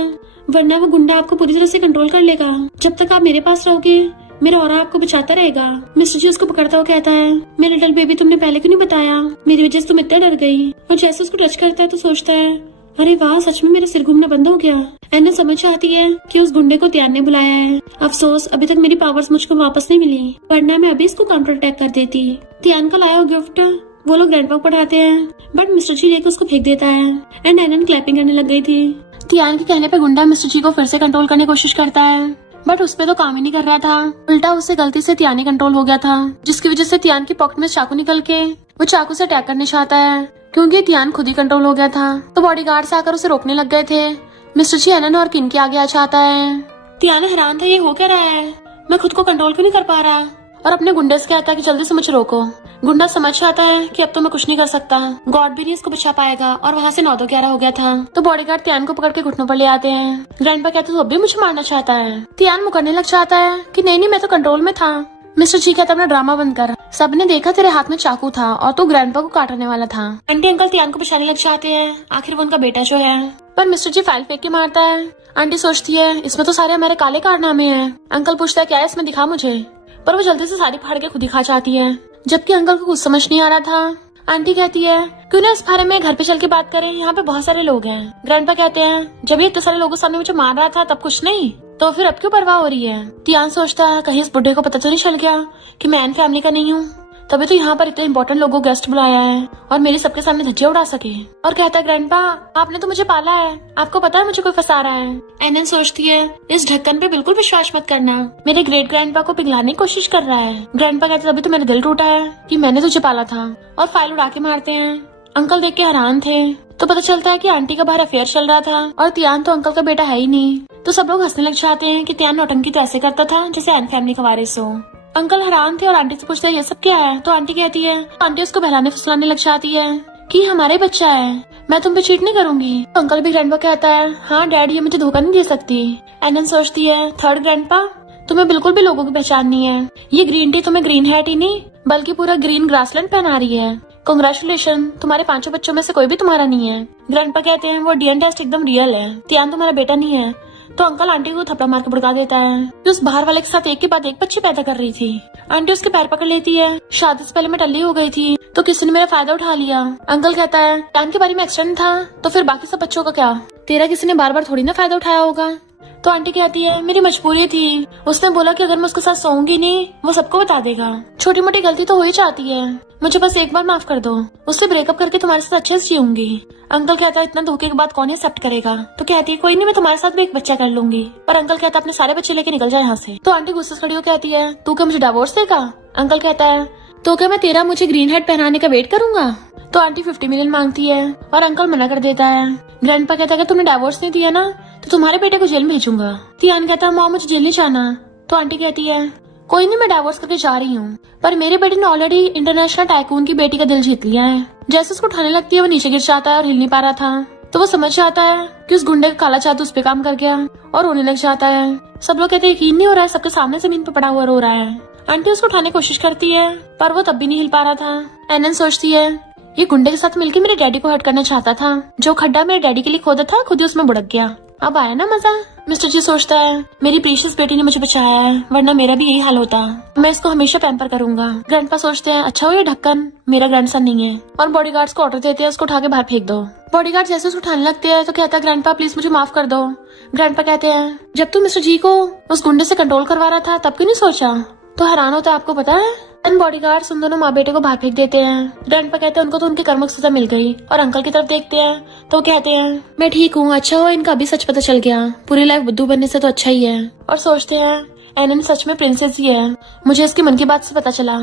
वरना वो गुंडा आपको पूरी तरह से कंट्रोल कर लेगा। जब तक आप मेरे पास रहोगे मेरा ऑरा आपको बचाता रहेगा। मिस्टर जी उसको पकड़ता हुआ कहता है मेरे लिटिल बेबी तुमने पहले क्यों नहीं बताया, मेरी वजह से तुम इतना डर गई। और जैसे उसको टच करता है तो सोचता है अरे वाह सच में मेरा सिर घूमना बंद हो गया। एना समझ आती है कि उस गुंडे को तियान ने बुलाया है। अफसोस अभी तक मेरी पावर्स मुझको वापस नहीं मिली, वरना मैं अभी इसको काउंटर अटैक कर देती। तियान का लाया गिफ्ट वो लोग ग्रैंडपा को पढ़ाते हैं बट मिस्टर जी लेकर उसको फेंक देता है एंड एनन क्लैपिंग करने लग गई थी। तियान के कहने पे गुंडा मिस्टर जी को फिर से कंट्रोल करने की कोशिश करता है बट उस पे तो काम ही नहीं कर रहा था, उल्टा उससे गलती से तियान ही कंट्रोल हो गया था, जिसकी वजह से तियान की पॉकेट में चाकू निकल के वो चाकू से अटैक करने चाहता है क्योंकि तियान खुद ही कंट्रोल हो गया था। तो बॉडीगार्ड्स आकर उसे रोकने लग गए थे। मिस्टर जी एनन और किन के आगे आ जाता है। तियान हैरान था ये हो क्या रहा है, मैं खुद को कंट्रोल क्यों नहीं कर पा रहा, और अपने गुंडे से कहता है कि जल्दी से मुझे रोको। गुंडा समझ आता है कि अब तो मैं कुछ नहीं कर सकता, गॉड भी नहीं इसको बचा पाएगा, और वहाँ से 9-11 हो गया था। तो बॉडीगार्ड तियान को पकड़ के घुटनों पर ले आते हैं। ग्रैंडपा कहते तो अब भी मुझे मारना चाहता है। तियान मुकरने लग जाता है कि नहीं मैं तो कंट्रोल में था। मिस्टर जी कहता अपना ड्रामा बंद कर, सबने देखा तेरे हाथ में चाकू था और तू ग्रैंडपा को काटने वाला था। आंटी अंकल तियान को बचाने लग जाते हैं, आखिर वो उनका बेटा जो है, पर मिस्टर जी फाइल फेंक के मारता है। आंटी सोचती है इसमें तो सारे हमारे काले कारनामे हैं। अंकल पूछता है क्या है इसमें दिखा मुझे, पर वो जल्दी से सारी फाड़ के खुद ही खा जाती है, जबकि अंकल को कुछ समझ नहीं आ रहा था। आंटी कहती है क्यों ना इस बारे में घर पे चल के बात करें, यहाँ पे बहुत सारे लोग हैं। ग्रैंडपा कहते हैं जब ये इतने सारे लोगों सामने मुझे मार रहा था तब कुछ नहीं, तो फिर अब क्यों परवाह हो रही है। तियान सोचता है कहीं इस बुढ़े को पता तो नहीं चल गया कि मैं एन फैमिली का नहीं हूँ, तभी तो यहाँ पर इतने इंपॉर्टेंट लोगों को गेस्ट बुलाया है और मेरी सबके सामने धज्जियां उड़ा सके। और कहता है ग्रैंडपा आपने तो मुझे पाला है, आपको पता है मुझे कोई फंसा रहा है। एनन सोचती है इस ढक्कन पे बिल्कुल विश्वास मत करना, मेरे ग्रेट ग्रैंडपा को पिघलाने की कोशिश कर रहा है। ग्रैंडपा कहते तभी तो मेरा दिल टूटा है कि मैंने तुझे पाला था, और फाइल उड़ा के मारते हैं। अंकल देख के हैरान थे, तो पता चलता है कि आंटी का बाहर अफेयर चल रहा था और तियान तो अंकल का बेटा है ही नहीं। तो सब लोग हंसने लग जाते हैं कि तियान नौटंकी तो ऐसे करता था जैसे एन फैमिली का वारिस हो। अंकल हैरान थे और आंटी से पूछते हैं ये सब क्या है, तो आंटी कहती है, आंटी उसको बहलाने फुसलाने लग जाती है कि हमारे बच्चा है, मैं तुम पे चीट नहीं करूंगी। तो अंकल भी ग्रैंडपा कहता है हाँ डैड ये मुझे धोखा नहीं दे सकती। एनन सोचती है थर्ड ग्रैंडपा तुम्हें बिल्कुल भी लोगों की पहचान नहीं है, ये ग्रीन टी तुम्हें ग्रीन हैट ही नहीं बल्कि पूरा ग्रीन ग्रासलैंड पहना रही है। कांग्रेचुलेशन तुम्हारे 5 बच्चों में से कोई भी तुम्हारा नहीं है। ग्रैंडपा कहते हैं वो डीएनए टेस्ट एकदम रियल है, तियान तुम्हारा बेटा नहीं है। तो अंकल आंटी को थप्पड़ मार के भड़का देता है कि उस बाहर वाले के साथ एक के बाद एक बच्ची पैदा कर रही थी। आंटी उसके पैर पकड़ लेती है, शादी से पहले मैं टल्ली हो गई थी तो किसी ने मेरा फायदा उठा लिया। अंकल कहता है तियान के बारे में एक्सीडेंट था तो फिर बाकी सब बच्चों का क्या, तेरा किसी ने बार बार थोड़ी ना फायदा उठाया होगा। तो आंटी कहती है मेरी मजबूरी थी, उसने बोला कि अगर मैं उसके साथ सोऊंगी नहीं वो सबको बता देगा। छोटी मोटी गलती तो हो ही जाती है, मुझे बस एक बार माफ कर दो, उससे ब्रेकअप करके तुम्हारे साथ अच्छे से जीऊंगी। अंकल कहता है इतना धोखे के बाद कौन एक्सेप्ट करेगा। तो कहती है कोई नहीं, मैं तुम्हारे साथ भी एक बच्चा कर लूंगी। पर अंकल कहता है अपने सारे बच्चे लेके निकल जाए यहाँ से। तो आंटी गुस्से से खड़ी हो कहती है तू क्या मुझे डिवोर्स देगा। अंकल कहता है तो क्या मैं तेरा मुझे ग्रीन हेड पहनाने का वेट करूंगा। तो आंटी 50 मिलियन मांगती है और अंकल मना कर देता है। ग्रैंडपा कहता है कि तुमने डिवोर्स नहीं दिया ना तो तुम्हारे बेटे को जेल में भेजूंगा। तियान कहता है मॉम मुझे जेल नहीं जाना। तो आंटी कहती है कोई नहीं, मैं डिवोर्स करके जा रही हूँ, पर मेरे बेटे ने ऑलरेडी इंटरनेशनल टाइकून की बेटी का दिल जीत लिया है। जैसे उसको उठाने लगती है वो नीचे गिर जाता है और हिल नहीं पा रहा था। तो वो समझ जाता है कि उस गुंडे का काला जादू उस पे काम कर गया और रोने लग जाता है। सब लोग कहते हैं यकीन नहीं हो रहा है, सबके सामने जमीन पे पड़ा हुआ रो रहा है। आंटी उसको उठाने की कोशिश करती है पर वो तब भी नहीं हिल पा रहा था। एनन सोचती है ये गुंडे के साथ मिलकर मेरे डैडी को हर्ट करना चाहता था। जो खड्डा मेरे डैडी के लिए खोदा था खुद ही उसमें बुड़क गया। अब आया ना मजा। मिस्टर जी सोचता है मेरी प्रीशियस बेटी ने मुझे बचाया है, वरना मेरा भी यही हाल होता। मैं इसको हमेशा पैम्पर करूंगा। ग्रैंडपा सोचते हैं अच्छा हो ये ढक्कन मेरा ग्रैंडसन नहीं है, और बॉडीगार्ड्स को ऑर्डर देते हैं उसको उठा के बाहर फेंक दो। बॉडीगार्ड जैसे उसको उठाने लगते हैं तो कहता है ग्रैंडपा प्लीज मुझे माफ कर दो। ग्रैंडपा कहते हैं जब तुम मिस्टर जी को उस गुंडे से कंट्रोल करवा रहा था तब क्यों नहीं सोचा। तो हैरान होता है आपको पता है। बॉडीगार्ड्स उन दोनों माँ बेटे को बाहर फेंक देते हैं। ग्रैंडपा कहते हैं उनको तो उनके कर्मों की सजा मिल गई, और अंकल की तरफ देखते हैं तो कहते हैं मैं ठीक हूँ, अच्छा हुआ इनका अभी सच पता चल गया, पूरी लाइफ बुद्धू बनने से तो अच्छा ही है। और सोचते हैं एनन सच में प्रिंसेस ही है, मुझे इसके मन की बात से पता चला।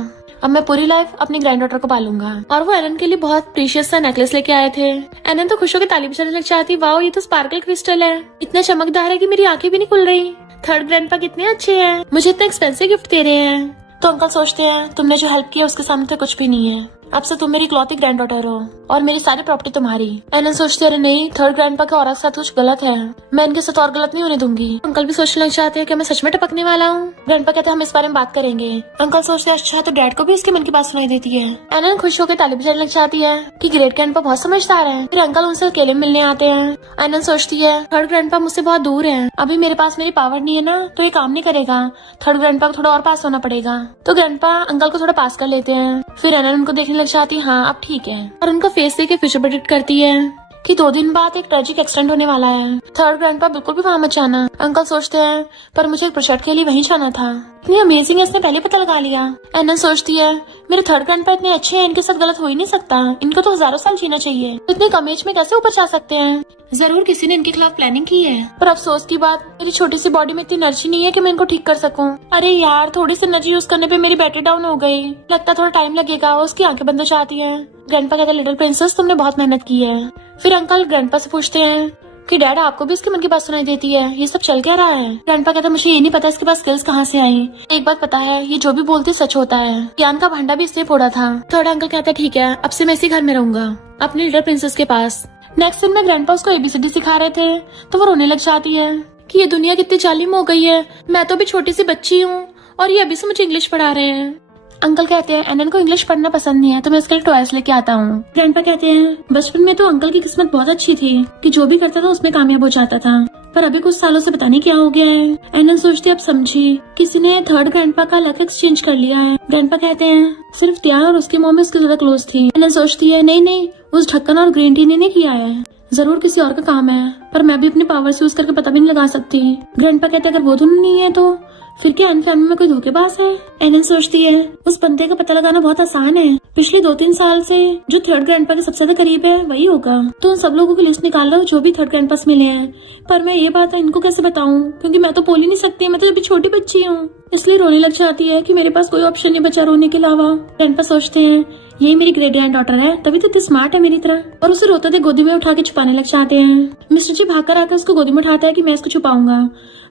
अब मैं पूरी लाइफ अपनी ग्रैंड डॉटर को पालूंगा। और वो एनन के लिए बहुत प्रीशियस सा नेकलेस लेके आए थे। एनन तो खुश होकर ताली बजाने लग जाती, वाओ ये तो स्पार्कल क्रिस्टल है, इतना चमकदार है कि मेरी आंखें भी नहीं खुल रही। थर्ड ग्रैंडपा कितने अच्छे हैं, मुझे इतना एक्सपेंसिव गिफ्ट दे रहे हैं। तो अंकल सोचते हैं तुमने जो हेल्प किया उसके सामने तो कुछ भी नहीं है, अब से तुम मेरी इकलौती ग्रैंड डॉटर हो और मेरी सारी प्रॉपर्टी तुम्हारी। एनन सोचते अरे नहीं, थर्ड ग्रैंडपा के औरत के साथ कुछ गलत है, मैं इनके साथ और गलत नहीं होने दूंगी। अंकल भी सोचने लग जाते हैं कि मैं सच में टपकने वाला हूँ। ग्रैंडपा कहते हैं हम इस बारे में बात करेंगे। अंकल सोचते हैं अच्छा तो डैड को भी इसके मन की बात सुनाई देती है। एनन खुश होकर ताली बजाने लग जाती है कि ग्रेट ग्रैंडपा बहुत समझदार है। फिर अंकल उनसे अकेले मिलने आते हैं। एनन सोचती है थर्ड ग्रैंडपा मुझसे बहुत दूर है, अभी मेरे पास मेरी पावर नहीं है ना तो ये काम नहीं करेगा, थर्ड ग्रैंडपा को थोड़ा और पास होना पड़ेगा। तो ग्रैंडपा अंकल को थोड़ा पास कर लेते हैं। फिर एनन उनको देखने लग जाती है हाँ अब ठीक है, और उनका फेस देख के फ्यूचर प्रेडिक्ट करती है कि 2 दिन बाद एक ट्रेजिक एक्सीडेंट होने वाला है। थर्ड ग्रैंडपा बिल्कुल भी वहाँ मत जाना। अंकल सोचते हैं पर मुझे एक प्रोजेक्ट के लिए वहीं जाना था, इतनी अमेजिंग है इसने पहले पता लगा लिया। एनन सोचती है मेरे थर्ड ग्रैंडपा इतने अच्छे हैं, इनके साथ गलत हो ही नहीं सकता, इनको तो हजारों साल जीना चाहिए, इतने कम एज में कैसे ऊपर जा सकते हैं, जरूर किसी ने इनके खिलाफ प्लानिंग की है। पर अफसोस की बात मेरी छोटी सी बॉडी में इतनी एनर्जी नहीं है कि मैं इनको ठीक कर सकूं। अरे यार थोड़ी सी एनर्जी यूज करने पे मेरी बैटरी डाउन हो गई, लगता थोड़ा टाइम लगेगा। उसकी आंखें बंद हो जाती है। ग्रैंडपा कहते हैं लिटिल प्रिंसेस तुमने बहुत मेहनत की है। फिर अंकल ग्रैंडपा से पूछते हैं कि डैड आपको भी इसके मन की बात सुनाई देती है, ये सब चल क्या रहा है। ग्रैंडपा कहता है मुझे ये नहीं पता इसके पास स्किल्स कहाँ से आई, एक बात पता है ये जो भी बोलती सच होता है, ज्ञान का भंडा भी इसने फोड़ा था। थर्ड अंकल कहता है ठीक है अब से मैं इसी घर में रहूंगा अपनी लिटिल प्रिंसेस के पास। नेक्स्ट दिन में ग्रैंडपा उसको ABCD सिखा रहे थे तो वो रोने लग जाती है कि ये दुनिया कितनी जालिम हो गई है, मैं तो अभी छोटी सी बच्ची हूँ और ये अभी से मुझे इंग्लिश पढ़ा रहे हैं। अंकल कहते हैं एनन को इंग्लिश पढ़ना पसंद नहीं है तो मैं इसके लिए टॉयज लेके आता हूँ। ग्रैंडपा कहते हैं बचपन में तो अंकल की किस्मत बहुत अच्छी थी कि जो भी करता था उसमें कामयाब हो जाता था, पर अभी कुछ सालों से पता नहीं क्या हो गया है। एनन सोचती अब समझी किसी ने थर्ड ग्रैंडपा का लक एक्सचेंज कर लिया है। ग्रैंडपा कहते हैं सिर्फ त्यान और उसकी मॉम उसके ज्यादा क्लोज थी। एनन सोचती है नहीं उस ढक्कन और ग्रीन टी ने किया है, जरूर किसी और का काम है, पर मैं भी अपने पावर्स यूज करके पता भी नहीं लगा सकती। ग्रैंडपा कहते हैं अगर वो दोनों नहीं है तो फिर क्या एन फैमिली में कोई धोखेबाज है। एनन सोचती है उस बंदे का पता लगाना बहुत आसान है, पिछले 2-3 साल से जो थर्ड ग्रैंडपा के सबसे ज्यादा करीब है वही होगा। तो उन सब लोगों की लिस्ट निकाल लो जो भी थर्ड ग्रैंडपा से मिले हैं, पर मैं ये बात इनको कैसे बताऊं क्योंकि मैं तो बोल ही नहीं सकती, मैं तो अभी छोटी बच्ची हूँ। इसलिए रोने लग जाती है कि मेरे पास कोई ऑप्शन नहीं बचा रोने के अलावा। ग्रैंडपा सोचते हैं यही मेरी ग्रेट ग्रैंड डॉटर है, तभी तो इतनी स्मार्ट है मेरी तरह, और उसे रोते थे गोदी में उठा के छुपाने लग जाते हैं। मिस्टर जी भागकर आकर उसको गोदी में उठाता है कि मैं इसको छुपाऊंगा,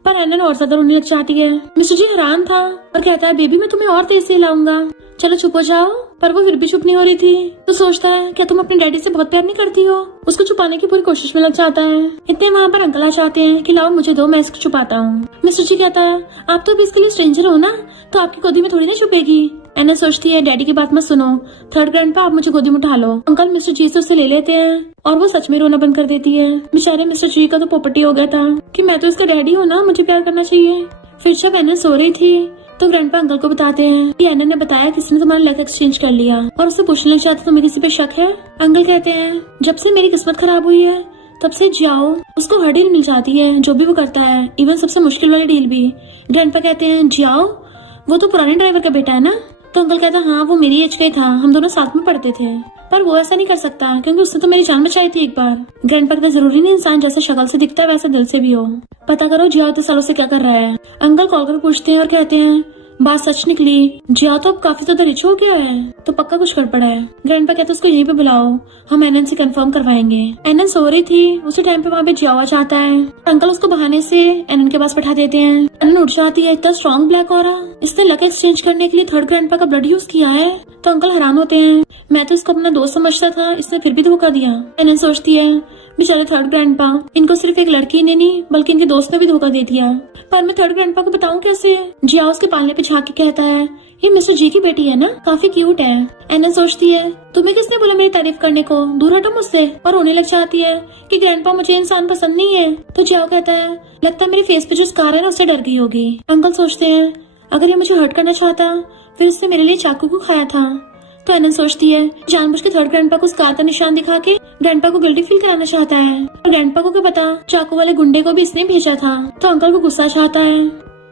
पर एनन और ज्यादा रोने लग जाती है। मिस्टर जी हैरान था और कहता है बेबी मैं तुम्हें और तेज से लाऊंगा, चलो चुप हो जाओ। पर वो फिर भी चुप नहीं हो रही थी। तो सोचता है क्या तुम अपने डैडी से बहुत प्यार नहीं करती हो, उसको छुपाने की पूरी कोशिश में लग जाता है। इतने वहाँ पर अंकल आ जाते हैं कि लाओ मुझे दो मैं इसको छुपाता हूँ। मिस्टर जी कहता है आप तो अभी इसके लिए स्ट्रेंजर हो ना, तो आपकी गोदी में थोड़ी ना छुपेगी। एना सोचती है डैडी की बात मत सुनो, थर्ड ग्रैंडपा आप मुझे गोदी में उठा लो। अंकल मिस्टर जी से उसे ले लेते हैं और वो सच में रोना बंद कर देती है। बेचारे मिस्टर जी का तो पोपटी हो गया था कि मैं तो इसका डैडी हूँ ना, मुझे प्यार करना चाहिए। फिर जब एना सो रही थी तो ग्रैंडपा अंकल को बताते हैं कि एना ने बताया किसी ने तुम्हारा लक एक्सचेंज कर लिया, और उससे पूछने लग जाता तुम्हें किसी पे शक है। अंकल कहते हैं जब से मेरी किस्मत खराब हुई है तब से जाओ उसको हर डील मिल जाती है जो भी वो करता है, इवन सबसे मुश्किल वाली डील भी। ग्रैंडपा कहते हैं जाओ वो तो पुराने ड्राइवर का बेटा है ना, तो अंकल कहता हाँ वो मेरी एज का ही था, हम दोनों साथ में पढ़ते थे। पर वो ऐसा नहीं कर सकता क्योंकि उसने तो मेरी जान बचाई थी एक बार। ग्रैंडपा कहता जरूरी नहीं इंसान जैसे शक्ल से दिखता है वैसे दिल से भी हो। पता करो जियाओ इतने सालों से क्या कर रहा है। अंकल कॉल कर पूछते हैं और कहते हैं बात सच निकली, जियाओ तो अब काफी ज्यादा रिच हो गया है, तो पक्का कुछ कर पड़ा है। ग्रैंडपा कहते उसको यहीं पे बुलाओ, हम एनन से कंफर्म करवाएंगे। एनन सो रही थी, उसी टाइम पे वहाँ पे जियाओ आ जाता है। अंकल उसको बहाने से एनन के पास बैठा देते हैं। एनन उठ जाती है, इतना स्ट्रॉन्ग ब्लैक ऑरा, इसने लक एक्सचेंज करने के लिए थर्ड ग्रैंडपा का ब्लड यूज किया है। तो अंकल हैरान होते हैं, मैं तो इसको अपना दोस्त समझता था, इसने फिर भी धोखा दिया। एनन सोचती है बेचारे थर्ड ग्रैंडपा, इनको सिर्फ एक लड़की ने नहीं बल्कि इनके दोस्त ने भी धोखा दे दिया। पर मैं थर्ड ग्रैंडपा को बताऊं कैसे। जियाओ उसके पालने पे झांक के कहता है ये मिस्टर जी की बेटी है ना, काफी क्यूट है। एनन सोचती है तुम्हें किसने बोला मेरी तारीफ करने को, दूर हटो मुझसे, और रोने लग जाती है कि ग्रैंडपा मुझे इंसान पसंद नहीं है। तो जियाओ कहता है लगता है मेरे फेस पे जो स्कार है ना उससे डर गई होगी। अंकल सोचते हैं अगर ये मुझे हर्ट करना चाहता फिर उसने मेरे लिए चाकू को खाया था। तो एनन सोचती है जानबूझ के थर्ड ग्रैंडपा को स्कार का निशान दिखा के ग्रैंडपा को गिल्टी फील कराना चाहता है। और ग्रैंडपा को क्या पता चाकू वाले गुंडे को भी इसने भेजा था। तो अंकल को गुस्सा चाहता है।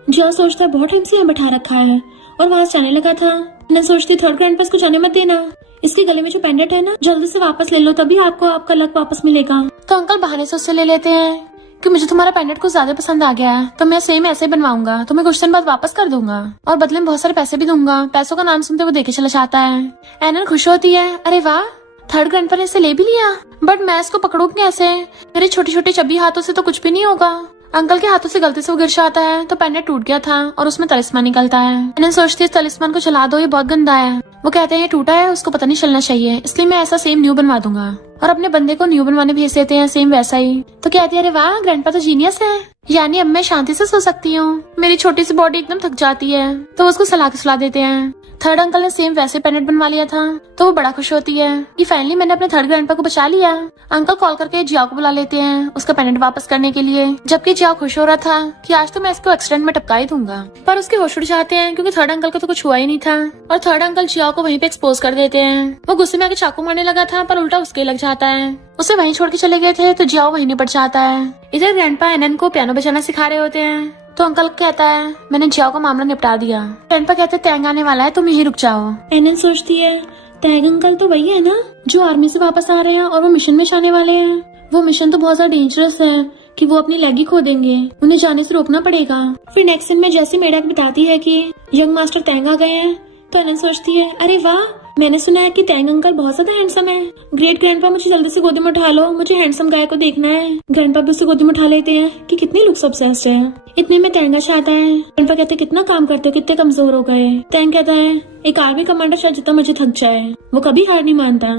जियाओ सोचता है बहुत टाइम से यहाँ बैठा रखा है और वहाँ जाने लगा था। एनन सोचती है थर्ड ग्रैंडपा को जाने मत देना, इसके गले में जो पेंडेंट है ना जल्दी से वापस ले लो, तभी आपको आपका लक वापस मिलेगा। तो अंकल बहाने से उससे ले लेते हैं कि मुझे तुम्हारा पेंडेंट कुछ ज्यादा पसंद आ गया है, तो मैं सेम ऐसे बनवाऊंगा, तुम्हें कुछ दिन बाद वापस कर दूंगा और बदले में बहुत सारे पैसे भी दूंगा। पैसों का नाम सुनते वो देके चला जाता है। एनन खुश होती है, अरे वाह थर्ड ग्रैंडपा ने इसे ले भी लिया, बट मैं इसको पकड़ू कैसे, मेरे छोटे छोटे चब्बी हाथों से तो कुछ भी नहीं होगा। अंकल के हाथों से गलती से वो गिर जाता है तो पेंडेंट टूट गया था और उसमें तलिस्मान निकलता है। एनन सोचती है इस तलिस्मान को जला दो, ये बहुत गंदा है। वो कहते हैं ये टूटा है, उसको पता नहीं चलना चाहिए, इसलिए मैं ऐसा सेम न्यू बनवा दूंगा। और अपने बंदे को न्यू बनवाने भेज देते हैं सेम वैसा ही। तो कहती है अरे वाह ग्रैंडपा तो जीनियस है, यानी अब मैं शांति से सो सकती हूँ, मेरी छोटी सी बॉडी एकदम थक जाती है। तो उसको सलाह के सुला देते हैं। थर्ड अंकल ने सेम वैसे पेंडेंट बनवा लिया था तो वो बड़ा खुश होती है कि फाइनली मैंने अपने थर्ड ग्रैंडपा को बचा लिया। अंकल कॉल करके जियाओ को बुला लेते हैं उसका पेंडेंट वापस करने के लिए, जबकि जियाओ खुश हो रहा था कि आज तो मैं इसको एक्सीडेंट में टपका ही दूंगा। पर उसके होश उड़ जाते हैं क्योंकि थर्ड अंकल को तो कुछ हुआ ही नहीं था और थर्ड अंकल जियाओ को वहीं पे एक्सपोज कर देते हैं। वो गुस्से में आके चाकू मारने लगा था पर उल्टा उसके लग जाता है। उसे वहीं छोड़ के चले गए थे तो जियाओ वहीं निपट जाता है। इधर ग्रैंडपा एनन को पियानो बजाना सिखा रहे होते हैं। तो अंकल कहता है मैंने जियाओ का मामला निपटा दिया। ग्रैंडपा कहते हैं तैंग आने वाला है, तुम यहीं रुक जाओ। एनन सोचती है तैंग अंकल तो वही है ना जो आर्मी से वापस आ रहे हैं और वो मिशन में जाने वाले हैं। वो मिशन तो बहुत ज्यादा डेंजरस है कि वो अपनी लेग ही खो देंगे, उन्हें जाने से रोकना पड़ेगा। फिर नेक्स्ट सीन में जैसे मेडक बताती है कि यंग मास्टर तैंग आ गए हैं तो एनन सोचती है अरे वाह मैंने सुना है कि तैंग अंकल बहुत ज्यादा हैंडसम है। ग्रेट ग्रैंडपा मुझे जल्दी से गोदी में उठा लो, मुझे हैंडसम गाय को देखना है। ग्रैंडपा भी उसे गोदी में उठा लेते हैं कि कितने लुक्स ऑब्सेस्ड है। इतने में तैंग चाहता है। ग्रैंडपा कहते कितना काम करते हो, कितने कमजोर हो गए। तैंग कहता है एक आर्मी कमांडर शायद जितना मुझे थक जाए, वो कभी हार नहीं मानता।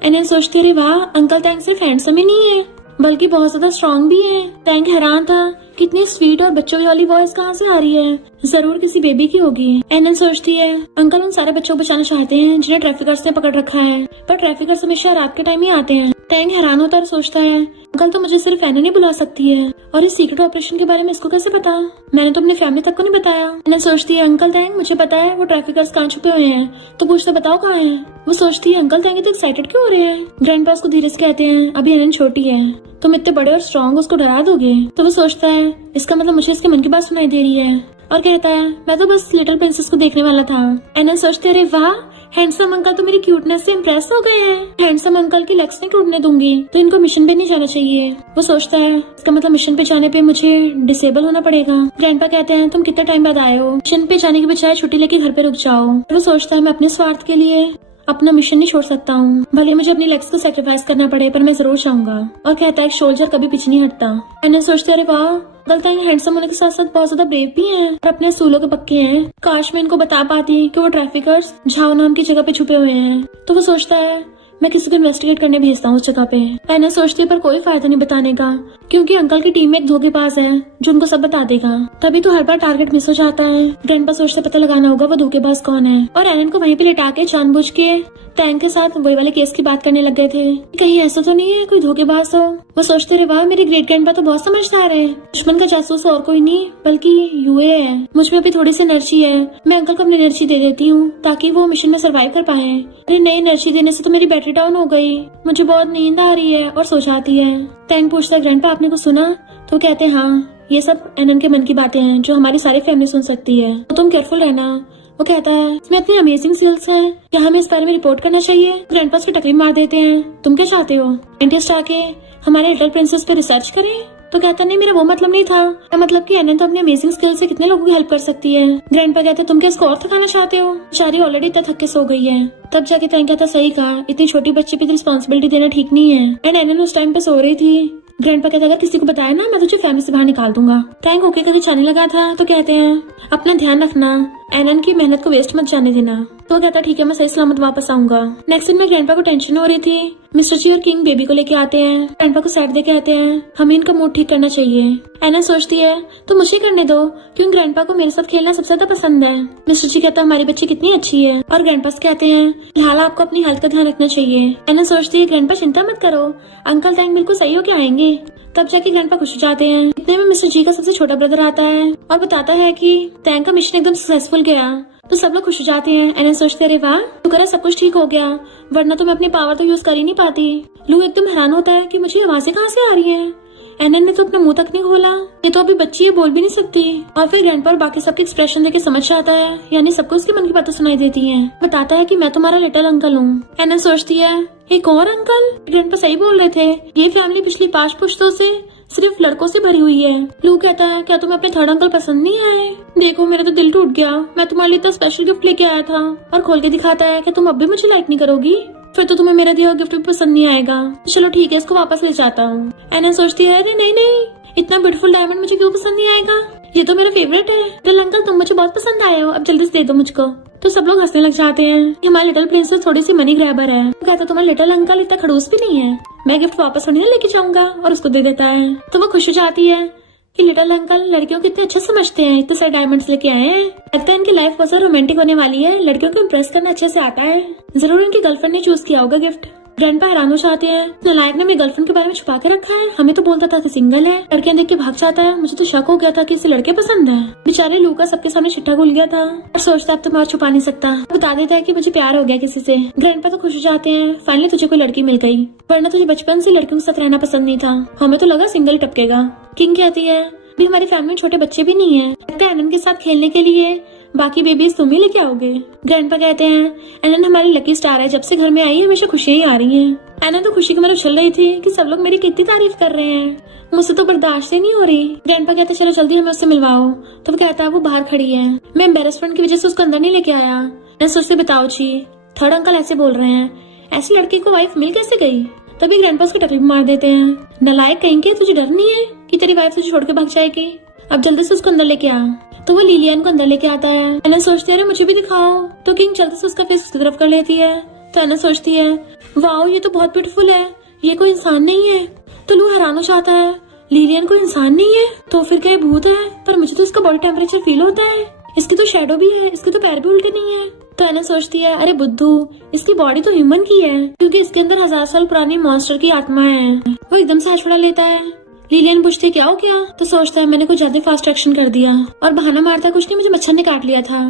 एनन सोचते रहे वाह अंकल तैंग सिर्फ हैंडसम ही नहीं है बल्कि बहुत ज्यादा स्ट्रॉन्ग भी है। तैंग हैरान था कितनी स्वीट और बच्चों वाली वॉइस कहाँ से आ रही है, जरूर किसी बेबी की होगी। एनन सोचती है अंकल उन सारे बच्चों को बचाना चाहते हैं जिन्हें ट्रैफिकर्स ने पकड़ रखा है, पर ट्रैफिकर्स हमेशा रात के टाइम ही आते हैं। टैंग हैरान होता है और सोचता है अंकल तो मुझे सिर्फ एनन ही बुला सकती है और इस सीक्रेट ऑपरेशन के बारे में इसको कैसे पता, मैंने तो अपनी फैमिली तक को नहीं बताया। एनन सोचती है अंकल टैंग मुझे पता है वो ट्रैफिकर्स कहाँ छुपे हुए हैं, तो पूछते बताओ कहाँ है। वो सोचती है अंकल टैंग तो एक्साइटेड क्यों हो रहे हैं। ग्रैंडपा उसको धीरे से कहते हैं अभी एनन छोटी है, तुम इतने बड़े और स्ट्रॉन्ग उसको डरा दोगे। तो वो सोचता है इसका मतलब मुझे इसके मन की बात सुनाई दे रही है और कहता है मैं तो बस लिटिल प्रिंसेस को देखने वाला था। एनन सोचते अरे वाह हैंडसम अंकल तो मेरी क्यूटनेस से इम्प्रेस हो गए हैं, हैंडसम अंकल की लेग्स नहीं टूटने दूंगी, तो इनको मिशन पे नहीं जाना चाहिए। वो सोचता है इसका मतलब मिशन पे जाने पे मुझे डिसेबल होना पड़ेगा। ग्रैंडपा कहते हैं तुम कितने टाइम बाद आए हो, मिशन पे जाने की बजाय छुट्टी लेके घर पे रुक जाओ। वो सोचता है मैं अपने स्वार्थ के लिए अपना मिशन नहीं छोड़ सकता हूँ, भले मुझे अपनी लेग्स को सैक्रिफाइस करना पड़े पर मैं जरूर चाहूंगा। और कहता है सोल्जर कभी पीछे नहीं हटता। एनन सोचते अरे वाह गलता है हैंडसम होने के साथ साथ बहुत ज्यादा ब्रेव भी हैं और अपने असूलों के पक्के हैं। काश मैं इनको बता पाती कि वो ट्रैफिकर्स झाओ नाम की जगह पे छुपे हुए हैं। तो वो सोचता है मैं किसी को इन्वेस्टिगेट करने भेजता हूँ उस जगह पे। एनन सोचती है पर कोई फायदा नहीं बताने का क्योंकि अंकल की टीम में एक धोखेबाज है जो उनको सब बता देगा। तभी तो हर बार टारगेट मिस हो जाता है। ग्रैंडपा सोचते पता लगाना होगा वो धोखेबाज कौन है और एनन को वहीं पे लिटा के जानबूझ के टैंग के साथ वही वाले केस की बात करने लग गए थे। कहीं ऐसा तो नहीं है कोई धोखेबाज हो। वो सोचते रहे वाह मेरी ग्रेट ग्रैंडपा तो बहुत समझदार है, दुश्मन का जासूस और कोई नहीं बल्कि यूए है। मुझ में अभी थोड़ी सी एनर्जी है, मैं अंकल को अपनी एनर्जी दे देती हूँ ताकि वो मिशन में सर्वाइव कर पाए। मेरी नई एनर्जी देने से तो मेरी बैटरी डाउन हो गई, मुझे बहुत नींद आ रही है और सो जाती है। टैंग पूछता है ग्रैंडपा आपने कुछ सुना, तो कहते हैं हाँ ये सब एनन के मन की बातें हैं जो हमारी सारी फैमिली सुन सकती है, तो तुम केयरफुल रहना। वो कहता है इसमें इतनी अमेजिंग स्किल्स है, क्या हमें इस बारे में रिपोर्ट करना चाहिए? ग्रैंडपा उसकी टकली मार देते हैं। तुम क्या चाहते हो? साइंटिस्ट आके हमारे लिटिल प्रिंसेस पे रिसर्च करें? तो कहता नहीं, मेरा वो मतलब नहीं था। मतलब कि एनन तो अपनी अमेजिंग स्किल से कितने लोगों की हेल्प कर सकती है। ग्रैंडपा कहते तुम क्या इसको और थकाना चाहते हो? बेचारी ऑलरेडी इतना थक के सो गई है। तब जाके तैन कहता सही कहा, इतनी छोटी बच्ची पे रिस्पॉन्सिबिलिटी देना ठीक नहीं है। एंड एनन उस टाइम पे सो रही थी। ग्रैंडपा कहता अगर किसी को बताया ना मैं तुझे फैमिली से बाहर निकाल दूंगा। टैंक ओके करके जाने लगा था तो कहते हैं अपना ध्यान रखना, एनन की मेहनत को वेस्ट मत जाने देना। तो कहता ठीक है, मैं सही सलामत वापस आऊंगा। नेक्स्ट दिन में ग्रैंडपा को टेंशन हो रही थी। मिस्टर जी और किंग बेबी को लेके आते हैं। ग्रैंडपा को साइड दे के आते हैं, हमें इनका मूड ठीक करना चाहिए। एनन सोचती है तो मुझे करने दो, क्योंकि ग्रैंडपा को मेरे साथ खेलना सबसे ज्यादा पसंद है। मिस्टर जी कहता हमारी बच्ची कितनी अच्छी है। और ग्रैंडपा से कहते हैं फिलहाल आपको अपनी हेल्थ का ध्यान रखना चाहिए। एनन सोचती है ग्रैंडपा चिंता मत करो, अंकल टैंक बिल्कुल सही होके आएंगे। तब जाके ग्रैंडपा खुश हो जाते हैं। इतने में मिस्टर जी का सबसे छोटा ब्रदर आता है और बताता है कि टैंक का मिशन एकदम सक्सेसफुल गया। तो सब लोग खुश हो जाते हैं। एनन सोचते अरे वाह, शुक्र है सब कुछ ठीक हो गया, वरना तो मैं अपनी पावर तो यूज कर ही नहीं पाती। लू एकदम हैरान होता है कि मुझे आवाजें कहाँ से आ रही हैं। एनन ने तो अपना मुंह तक नहीं खोला, ये तो अभी बच्ची है, बोल भी नहीं सकती। और फिर ग्रैंडपा और बाकी सबके एक्सप्रेशन देके समझ जाता है, यानी सबको उसके मन की बातें सुनाई देती हैं। बताता है कि मैं तुम्हारा लिटिल अंकल हूँ। एनन सोचती है एक और अंकल? ग्रैंडपा सही बोल रहे थे, ये फैमिली पिछली 5 पुश्तों से सिर्फ लड़कों से भरी हुई है। लू कहता है क्या तुम्हें अपने थर्ड अंकल पसंद नहीं आए? देखो मेरा तो दिल टूट गया, मैं तुम्हारे लिए तो स्पेशल गिफ्ट लेके आया था। और खोल के दिखाता है कि तुम अब भी मुझे लाइक नहीं करोगी, फिर तो तुम्हें मेरा दिया हुआ गिफ्ट भी पसंद नहीं आएगा। चलो ठीक है, इसको वापस ले जाता हूँ। एनन सोचती है अरे नहीं नहीं, इतना ब्यूटीफुल डायमंड मुझे क्यों पसंद नहीं आएगा, ये तो मेरा फेवरेट है। लिटिल अंकल तुम मुझे बहुत पसंद आए हो, अब जल्दी से दे दो मुझको। तो सब लोग हंसने लग जाते हैं। हमारे लिटिल प्रिंसेस थोड़ी सी मनी ग्रैबर है। तो कहता तुम्हारा लिटिल अंकल इतना खड़ूस भी नहीं है, मैं गिफ्ट वापस नहीं लेके जाऊंगा, और उसको दे देता है। तो वो खुश हो जाती है कि लिटिल अंकल लड़कियों को इतने अच्छे समझते हैं, इतने सारे डायमंड्स लेके आए हैं। लगता है इनकी लाइफ बहुत रोमांटिक होने वाली है, लड़कियों को इम्प्रेस करना अच्छे से आता है। जरूर इनकी गर्लफ्रेंड ने चूज किया होगा गिफ्ट। ग्रैंडपा हैरान हो जाते हैं, नालायक ने मेरी गर्लफ्रेंड के बारे में छुपा के रखा है, हमें तो बोलता था कि सिंगल है। लड़कियां देख के भाग जाता है। मुझे तो शक हो गया था कि इसे लड़के पसंद है। बेचारे लू का सबके सामने चिट्ठा खुल गया था और सोचता अब तो मैं और छुपा नहीं सकता। बता देता है कि मुझे प्यार हो गया किसी से। ग्रैंडपा तो खुश हो जाते हैं, फाइनली तुझे कोई लड़की मिल गई, वरना तुझे बचपन से लड़कियों के साथ रहना पसंद नहीं था, हमें तो लगा सिंगल टपकेगा। किंग कहती है भी हमारी फैमिली में छोटे बच्चे भी नहीं है, लगता है एनन के साथ खेलने के लिए बाकी बेबीज तुम ही लेके आओगे। ग्रैंडपा कहते हैं एनन हमारी लकी स्टार है, जब से घर में आई है हमेशा खुशियां ही आ रही हैं। एनन तो खुशी की मारे उछल रही थी कि सब लोग मेरी कितनी तारीफ कर रहे हैं, मुझसे तो बर्दाश्त ही नहीं हो रही। ग्रैंडपा कहते चलो जल्दी हमें उससे मिलवाओ। तो वो कहता है वो बाहर खड़ी है, मैं एम्बेरसमेंट की वजह से उसको अंदर नहीं लेके आया। मैं सोचते बताओ जी, थर्ड अंकल ऐसे बोल रहे हैं, ऐसी लड़की को वाइफ मिल कैसे गई? तभी ग्रैंडपा उसको टकली मार देते हैं, नालायक कहीं के, तुझे डर नहीं है कि तेरी वाइफ तुझे छोड़ के भाग जाएगी? अब जल्दी से उसको अंदर लेके आ। तो वो लिलियन को अंदर लेके आता है। एनन सोचती है मुझे भी दिखाओ। तो किंग जल्दी से उसका फेस उसकी तरफ कर लेती है। तो एनन सोचती है वाओ ये तो बहुत ब्यूटीफुल है, ये कोई इंसान नहीं है। तो लू हैरान हो जाता है, लिलियन कोई इंसान नहीं है तो फिर क्या भूत है? पर मुझे तो इसका बॉडी टेम्परेचर फील होता है, इसकी तो शेडो भी है, इसके तो पैर भी उल्टे नहीं है। तो एनन सोचती है अरे बुद्धू, इसकी बॉडी तो ह्यूमन की है, क्योंकि इसके अंदर 1000 साल पुरानी मॉन्स्टर की आत्मा है। वो एकदम से छुड़ा लेता है। लिलियन पूछती क्या हो गया? तो सोचता है मैंने कुछ ज्यादा फास्ट एक्शन कर दिया, और बहाना मारता कुछ नहीं, मुझे मच्छर ने काट लिया था।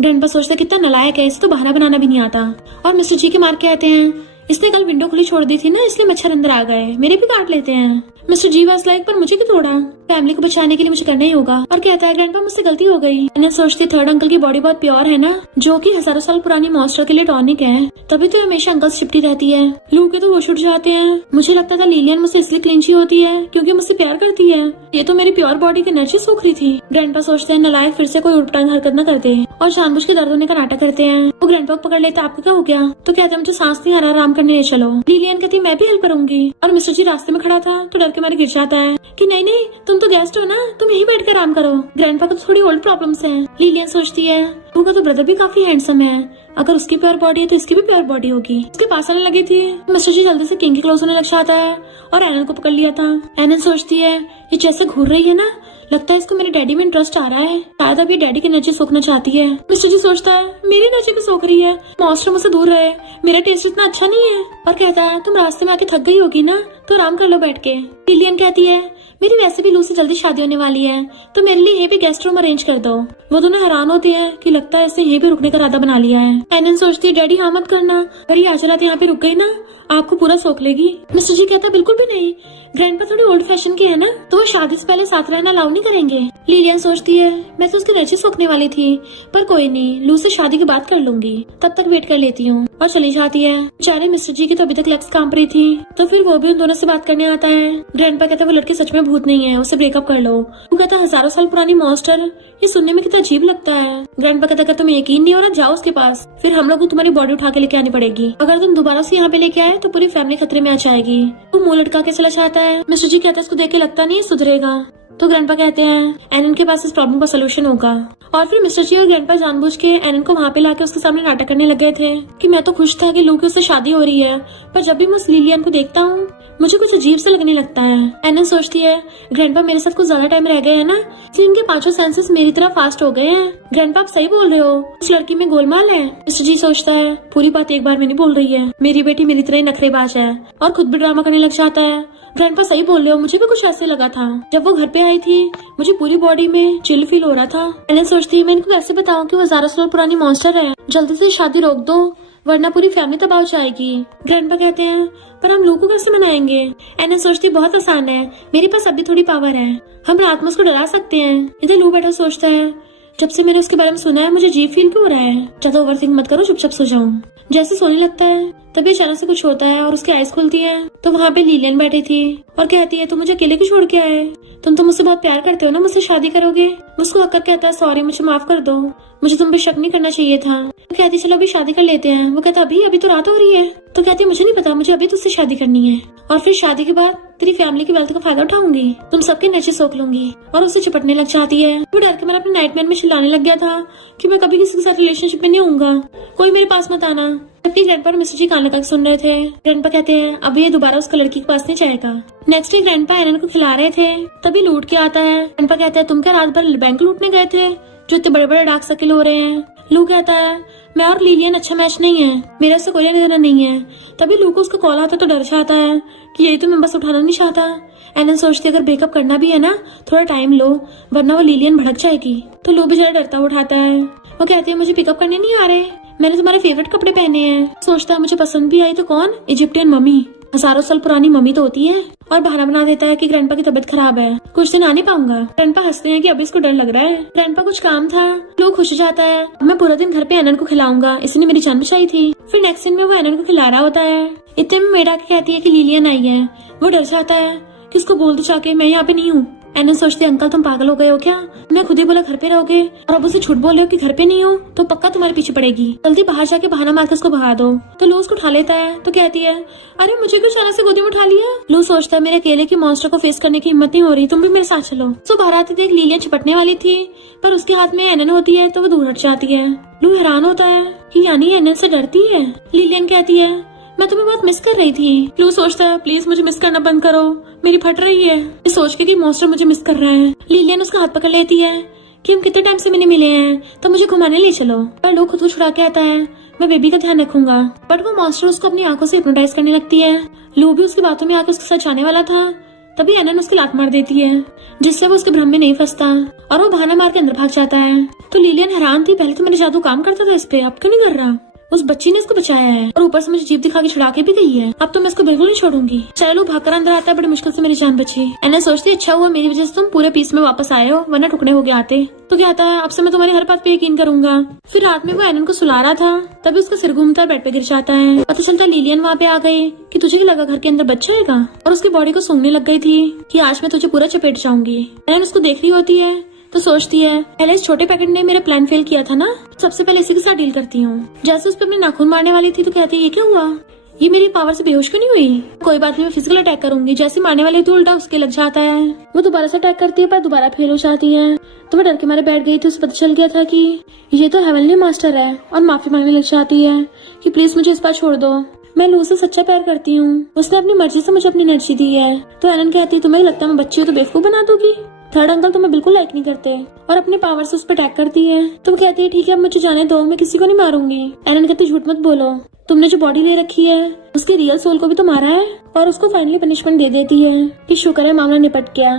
ग्रैंडपा सोचता है कितना नालायक है, इसे तो बहाना बनाना भी नहीं आता। और मिस्टर जी के मार के आते हैं, इसने कल विंडो खुली छोड़ दी थी ना, इसलिए मच्छर अंदर आ गए, मेरे भी काट लेते हैं। मिस्टर जी वाज लाइक पर मुझे क्यों तोड़ा, फैमिली को बचाने के लिए मुझे करना ही होगा। और कहता है ग्रैंडपा मुझसे गलती हो गई। मैंने सोचती थर्ड अंकल की बॉडी बहुत प्योर है ना, जो कि हजारों साल पुरानी मॉन्स्टर के लिए टॉनिक है, तभी तो हमेशा अंकल से चिपटी रहती है। लू के तो होश उठ जाते हैं। मुझे लगता था लिलियन मुझसे इसलिए क्लिंची होती है क्योंकि मुझसे प्यार करती है, ये तो मेरी प्योर बॉडी की एनर्जी सूख रही थी। ग्रैंडपा सोचते हैं नालायक फिर से कोई उल्टा हरकत न करते और जानबूझ के दर्द होने का नाटक करते हैं। वो ग्रैंडपा को पकड़ लेता, आपको क्या हो गया? तो कहते हैं मुझे सांस नहीं आ रहा, आराम करने ले चलो। लिलियन कहती मैं भी हेल्प करूंगी। और मिस्टर जी रास्ते में खड़ा था तो डर के मारे गिर जाता है कि नहीं नहीं तुम तो गेस्ट हो ना, तुम यहीं बैठ कर आराम करो। ग्रैंडपा को तो थोड़ी ओल्ड प्रॉब्लम्स हैं। लिलियन सोचती है उनका तो ब्रदर भी काफी हैंडसम है, अगर उसकी प्योर बॉडी है तो इसकी भी प्योर बॉडी होगी। उसके पास आने लगी थी, मिस्टर जी जल्दी से किंग के क्लोज होने लग जाता है और एनन को पकड़ लिया था। एनन सोचती है ये जैसे घूर रही है ना, लगता है इसको मेरे डैडी में इंटरेस्ट आ रहा है, शायद अब ये डैडी की एनर्जी सोखना चाहती है। मिस्टर जी सोचता है मेरी एनर्जी भी सोख रही है, मॉन्स्टर मुझसे दूर रहे, मेरा टेस्ट इतना अच्छा नहीं है। और कहता है तुम रास्ते में आके थक गई होगी ना, तो आराम कर लो बैठ के। लिलियन कहती है मेरी वैसे भी लू से जल्दी शादी होने वाली है, तो मेरे लिए ये भी गेस्ट रूम अरेंज कर दो। वो दोनों हैरान होते हैं कि लगता है इसे ये भी रुकने का इरादा बना लिया है। एनन सोचती है डैडी हाँ मत करना, अगर ये आज रात यहाँ पे रुक गई ना, आपको पूरा सोख लेगी। मिस्टर जी कहता बिल्कुल भी नहीं, ग्रैंडपा थोड़ी ओल्ड फैशन के है ना, तो वो शादी से पहले साथ रहना अलाउ नहीं करेंगे। लिलियन सोचती है मैं तो उसकी एनर्जी सोखने वाली थी, पर कोई नहीं, लू से शादी की बात कर लूंगी, तब तक वेट कर लेती हूँ, और चली जाती है। बेचारे मिस्टर जी की तो अभी तक लक्स काम रही थी, तो फिर वो भी उन दोनों से बात करने आता है। ग्रैंडपा कहता वो लड़की सच में भूत नहीं है, उससे ब्रेकअप कर लो। वो कहता हजारों साल पुरानी मॉन्स्टर, ये सुनने में कितना अजीब लगता है। ग्रैंडपा कहता अगर तुम्हें यकीन नहीं हो रहा जाओ उसके पास, फिर हम लोग को तुम्हारी बॉडी उठा के लेके आनी पड़ेगी, अगर तुम दोबारा से यहाँ पे लेके आए तो पूरी फैमिली खतरे में आ जाएगी। वो मुंह लटका के चला जाता है। मिस्टर जी कहते हैं इसको देख के लगता नहीं सुधरेगा, तो ग्रैंडपा कहते हैं एनन के पास इस प्रॉब्लम का सोल्यूशन होगा। और फिर मिस्टर जी और ग्रैंडपा जानबूझ के एनन को वहाँ पे लाके उसके सामने नाटक करने लग गए थे कि मैं तो खुश था कि लू की उससे शादी हो रही है, पर जब भी मैं उस लिलियन को देखता हूँ मुझे कुछ अजीब से लगने लगता है। एनन सोचती है ग्रैंडपा मेरे साथ कुछ ज्यादा टाइम रह गए हैं ना, इसलिए इनके पांचों सेंसेस मेरी तरह फास्ट हो गए हैं। ग्रैंडपा आप सही बोल रहे हो, उस लड़की में गोलमाल है। मिस्टर जी सोचता है पूरी बात एक बार में नहीं बोल रही है, मेरी बेटी मेरी तरह ही नखरेबाज है, और खुद भी ड्रामा करने लग जाता है। ग्रैंडपा सही बोल रहे हो, मुझे भी कुछ ऐसे लगा था जब वो घर पे आई थी, मुझे पूरी बॉडी में चिल फील हो रहा था। एनन सोचती है मैं इनको कैसे बताऊं कि वो 1000 साल पुरानी मॉन्स्टर है, जल्दी से शादी रोक दो वरना पूरी फैमिली तबाह हो जाएगी। ग्रैंडपा कहते हैं पर हम लोगों को कैसे मनाएंगे। एनन सोचती बहुत आसान है, मेरे पास अभी थोड़ी पावर है, हम रात में उसको डरा सकते हैं। इधर लू बैठा सोचता है जब से मैंने उसके बारे में सुना है मुझे अजीब फील क्यों हो रहा है, ज्यादा ओवरथिंक मत करो, चुपचाप सो जाऊं। जैसे सोने लगता है तभी अचानक से कुछ होता है और उसकी आईज खुलती है, तो वहाँ पे लिलियन बैठी थी और कहती है तुम मुझे अकेले क्यों छोड़ के आए, तुम तो मुझसे बहुत प्यार करते हो ना, मुझसे शादी करोगे। उसको हककर कहता है सॉरी मुझे माफ कर दो, मुझे तुम पे शक नहीं करना चाहिए था। वो कहती चलो अभी शादी कर लेते हैं। वो कहता अभी तो रात हो रही है। तो कहती मुझे नहीं पता, मुझे अभी तुझसे शादी करनी है, और फिर शादी के बाद तेरी फैमिली की वेल्थ का फायदा उठाऊंगी, तुम सबके नशे सोख लूंगी। और उससे चिपटने लग जाती है। वो डर के मैंने अपने नाइटमेयर में चिल्लाने लग गया था कि मैं कभी किसी के साथ रिलेशनशिप में नहीं होऊंगा, कोई मेरे पास मत आना। जबकि ग्रैंडपा और मिस्टर जी कान लगा के सुन रहे थे। ग्रैंडपा कहते हैं अब ये दोबारा उसका लड़की के पास नहीं जाएगा। नेक्स्ट डे ग्रैंडपा एनन को खिला रहे थे, तभी लूट के आता है। ग्रैंडपा कहते हैं तुम क्या रात भर बैंक लूटने गए थे जो इतने बड़े बड़े डार्क सर्किल हो रहे हैं। लू कहता है मैं और लिलियन अच्छा मैच नहीं है, मेरे से कोई लेना देना नहीं है। तभी लू को उसका कॉल आता तो डर जाता है कि यही तो मैं बस उठाना नहीं चाहता। एनन सोचती है अगर ब्रेकअप करना भी है ना थोड़ा टाइम लो वरना वो लिलियन भड़क जाएगी। तो लू बेचारा डरता उठाता है। वो कहती है मुझे पिकअप करने नहीं आ रहे, मैंने तुम्हारे फेवरेट कपड़े पहने हैं। सोचता है मुझे पसंद भी आई तो कौन, इजिप्टियन मम्मी, 1000 साल पुरानी मम्मी तो होती है। और बहाना बना देता है कि ग्रैंडपा की तबीयत खराब है, कुछ दिन आ नहीं पाऊंगा। ग्रैंडपा हंसते हैं कि अभी इसको डर लग रहा है। ग्रैंडपा कुछ काम था, लोग खुश हो जाता है मैं पूरा दिन घर पे एनन को खिलाऊंगा, इसने मेरी जान बचाई थी। फिर नेक्स्ट दिन में वो एनन को खिला रहा होता है। इतने में मेड आके कहती है कि लिलियन आई है। वो डर जाता है कि उसको बोल दो जाके मैं यहाँ पे नहीं हूँ। एनन सोचते अंकल तुम पागल हो गए हो क्या, मैं खुद ही बोला घर पे रहोगे और अब उसे झूठ बोल रहे हो कि घर पे नहीं हो, तो पक्का तुम्हारे पीछे पड़ेगी, जल्दी बाहर जाके बहाना मार के उसको भगा दो। तो लू उसको उठा लेता है। तो कहती है अरे मुझे क्यों अचानक से गोदी में उठा लिया। लू सोचता है मेरे अकेले की मॉन्स्टर को फेस करने की हिम्मत नहीं हो रही, तुम भी मेरे साथ चलो। तो बाहर आती देख लिलियन चिपटने वाली थी, पर उसके हाथ में एनन होती है तो वो दूर हट जाती है। लू हैरान होता है कि यानी एनन से डरती है। लिलियन कहती है मैं तुम्हें बहुत मिस कर रही थी। लू सोचता है प्लीज मुझे मिस करना बंद करो, मेरी फट रही है। ये सोच के कि मॉन्स्टर मुझे मिस कर रहा है। लिलियन उसका हाथ पकड़ लेती है कि हम कितने टाइम से मैंने मिले हैं, तो मुझे घुमाने ले चलो। पर लू खुद को छुड़ा के आता है मैं बेबी का ध्यान रखूंगा, बट वो मॉन्स्टर उसको अपनी आंखों से हिप्नोटाइज करने लगती है। लू भी उसकी बातों में आकर उसके साथ जाने वाला था, तभी एनन उसकी लात मार देती है जिससे वो उसके भ्रम में नहीं फंसता और वो बहाना मार के अंदर भाग जाता है। तो लिलियन हैरान थी पहले तो मेरे जादू काम करता था इस पे, अब क्यों नहीं कर रहा। उस बच्ची ने इसको बचाया है और ऊपर से मुझे जीप दिखा के छुड़ा के भी गई है, अब तो मैं इसको बिल्कुल नहीं छोड़ूंगी। चलो भागकर अंदर आता है, बड़ी मुश्किल से मेरी जान बची। एनन सोचती अच्छा हुआ मेरी वजह से तुम पूरे पीस में वापस आए हो, वरना टुकड़े हो गए आते। तो क्या आता है अब से मैं तुम्हारी हर बात पे यकीन करूंगा। फिर रात में वो एनन को सुला रहा था, तभी उसका सिर घूमता बेड पे गिर जाता है। पता चलता लिलियन वहाँ पे आ गई कि तुझे लगा घर के अंदर बच्चा आएगा, और उसकी बॉडी को सूंघने लग गई थी कि आज मैं तुझे पूरा चपेट जाऊंगी। एनन उसको देख रही होती है तो सोचती है पहले इस छोटे पैकेट ने मेरा प्लान फेल किया था ना, सबसे पहले इसी के साथ डील करती हूँ। जैसे उस पर अपने नाखून मारने वाली थी तो कहती है ये क्या हुआ, ये मेरी पावर से बेहोश क्यों नहीं हुई। कोई बात नहीं मैं फिजिकल अटैक करूंगी। जैसे मारने वाली थी उल्टा उसके लग जाता है। वो दोबारा से अटैक करती है पर दोबारा फेल हो जाती है। तो वो डर के मारे बैठ गई थी, उसे पता चल गया था कि ये तो हेवनली मास्टर है और माफी मांगने लग जाती है कि प्लीज मुझे इस बार छोड़ दो, मैं लू से सच्चा प्यार करती हूँ, उसने अपनी मर्जी से मुझे अपनी एनर्जी दी है। तो एनन कहती है तुम्हें लगता है मैं बच्ची हूँ तो बेवकूफ बना दोगी, थर्ड अंकल तुम्हें बिल्कुल लाइक नहीं करते, और अपने पावर से उस पर अटैक करती है। तो वो कहती है ठीक है अब मुझे जाने दो, मैं किसी को नहीं मारूंगी। एनन कहती झूठ मत बोलो, तुमने जो बॉडी ले रखी है उसके रियल सोल को भी तो मारा है, और उसको फाइनली पनिशमेंट दे देती है कि शुक्र है मामला निपट गया।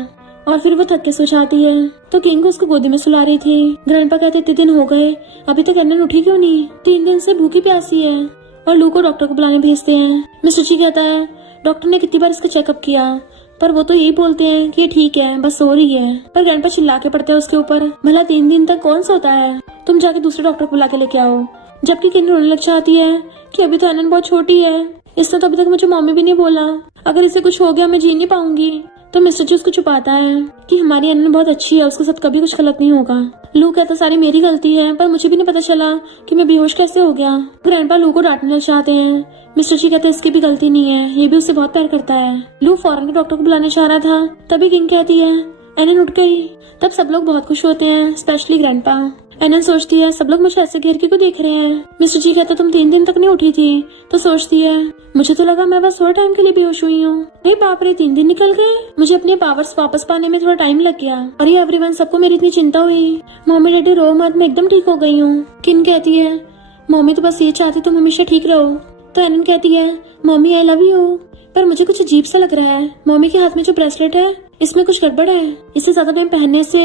और फिर वो थक के सो जाती है। तो किंग उसको गोदी में सुला रही थी। ग्रैंडपा कहते इतने दिन हो गए अभी तक एनन उठी क्यों नहीं, 3 दिन से भूखी प्यासी है और लू को डॉक्टर को बुलाने भेजते हैं। मिस्टर जी कहता है डॉक्टर ने कितनी बार इसका चेकअप किया पर वो तो यही बोलते हैं कि ये ठीक है, बस सो रही है। पर ग्रैंडपा चिल्ला के पड़ते हैं उसके ऊपर, भला 3 दिन तक कौन सोता है, तुम जाके दूसरे डॉक्टर को बुला के लेके आओ। जबकि किन रोने लग जाती है कि अभी तो एनन बहुत छोटी है, इसने तो अभी तक मुझे मम्मी भी नहीं बोला, अगर इसे कुछ हो गया मैं जी नहीं पाऊंगी। तो मिस्टर जी उसको छुपाता है कि हमारी एनन बहुत अच्छी है, उसके साथ कभी कुछ गलत नहीं होगा। लू कहता सारी मेरी गलती है, पर मुझे भी नहीं पता चला कि मैं बेहोश कैसे हो गया। ग्रैंडपा लू को डांटना चाहते हैं। मिस्टर जी कहते इसकी भी गलती नहीं है, ये भी उससे बहुत प्यार करता है। लू फौरन के डॉक्टर को बुलाना चाह रहा था, तभी किंग कहती है एनन उठ गई। तब सब लोग बहुत खुश होते हैं, स्पेशली ग्रैंडपा। एनन सोचती है सब लोग मुझे ऐसे घेर के क्यों देख रहे हैं। मिस्टर जी कहते तुम 3 दिन तक नहीं उठी थी, तो सोचती है मुझे तो लगा मैं बस थोड़ा टाइम के लिए बेहोश हुई हूँ। अरे बाप रे, 3 दिन निकल गए, मुझे अपने पावर्स वापस पाने में थोड़ा टाइम लग गया। अरे एवरीवन, सबको मेरी इतनी चिंता हुई। मम्मी डैडी रो मत, मैं एकदम ठीक हो गई हूँ। किन कहती है मम्मी तो बस ये चाहती तुम हमेशा ठीक रहो। तो एनन कहती है मम्मी आई लव यू, पर मुझे कुछ अजीब सा लग रहा है। मम्मी के हाथ में जो ब्रेसलेट है इसमें कुछ गड़बड़ है। इसे ज्यादा टाइम पहनने से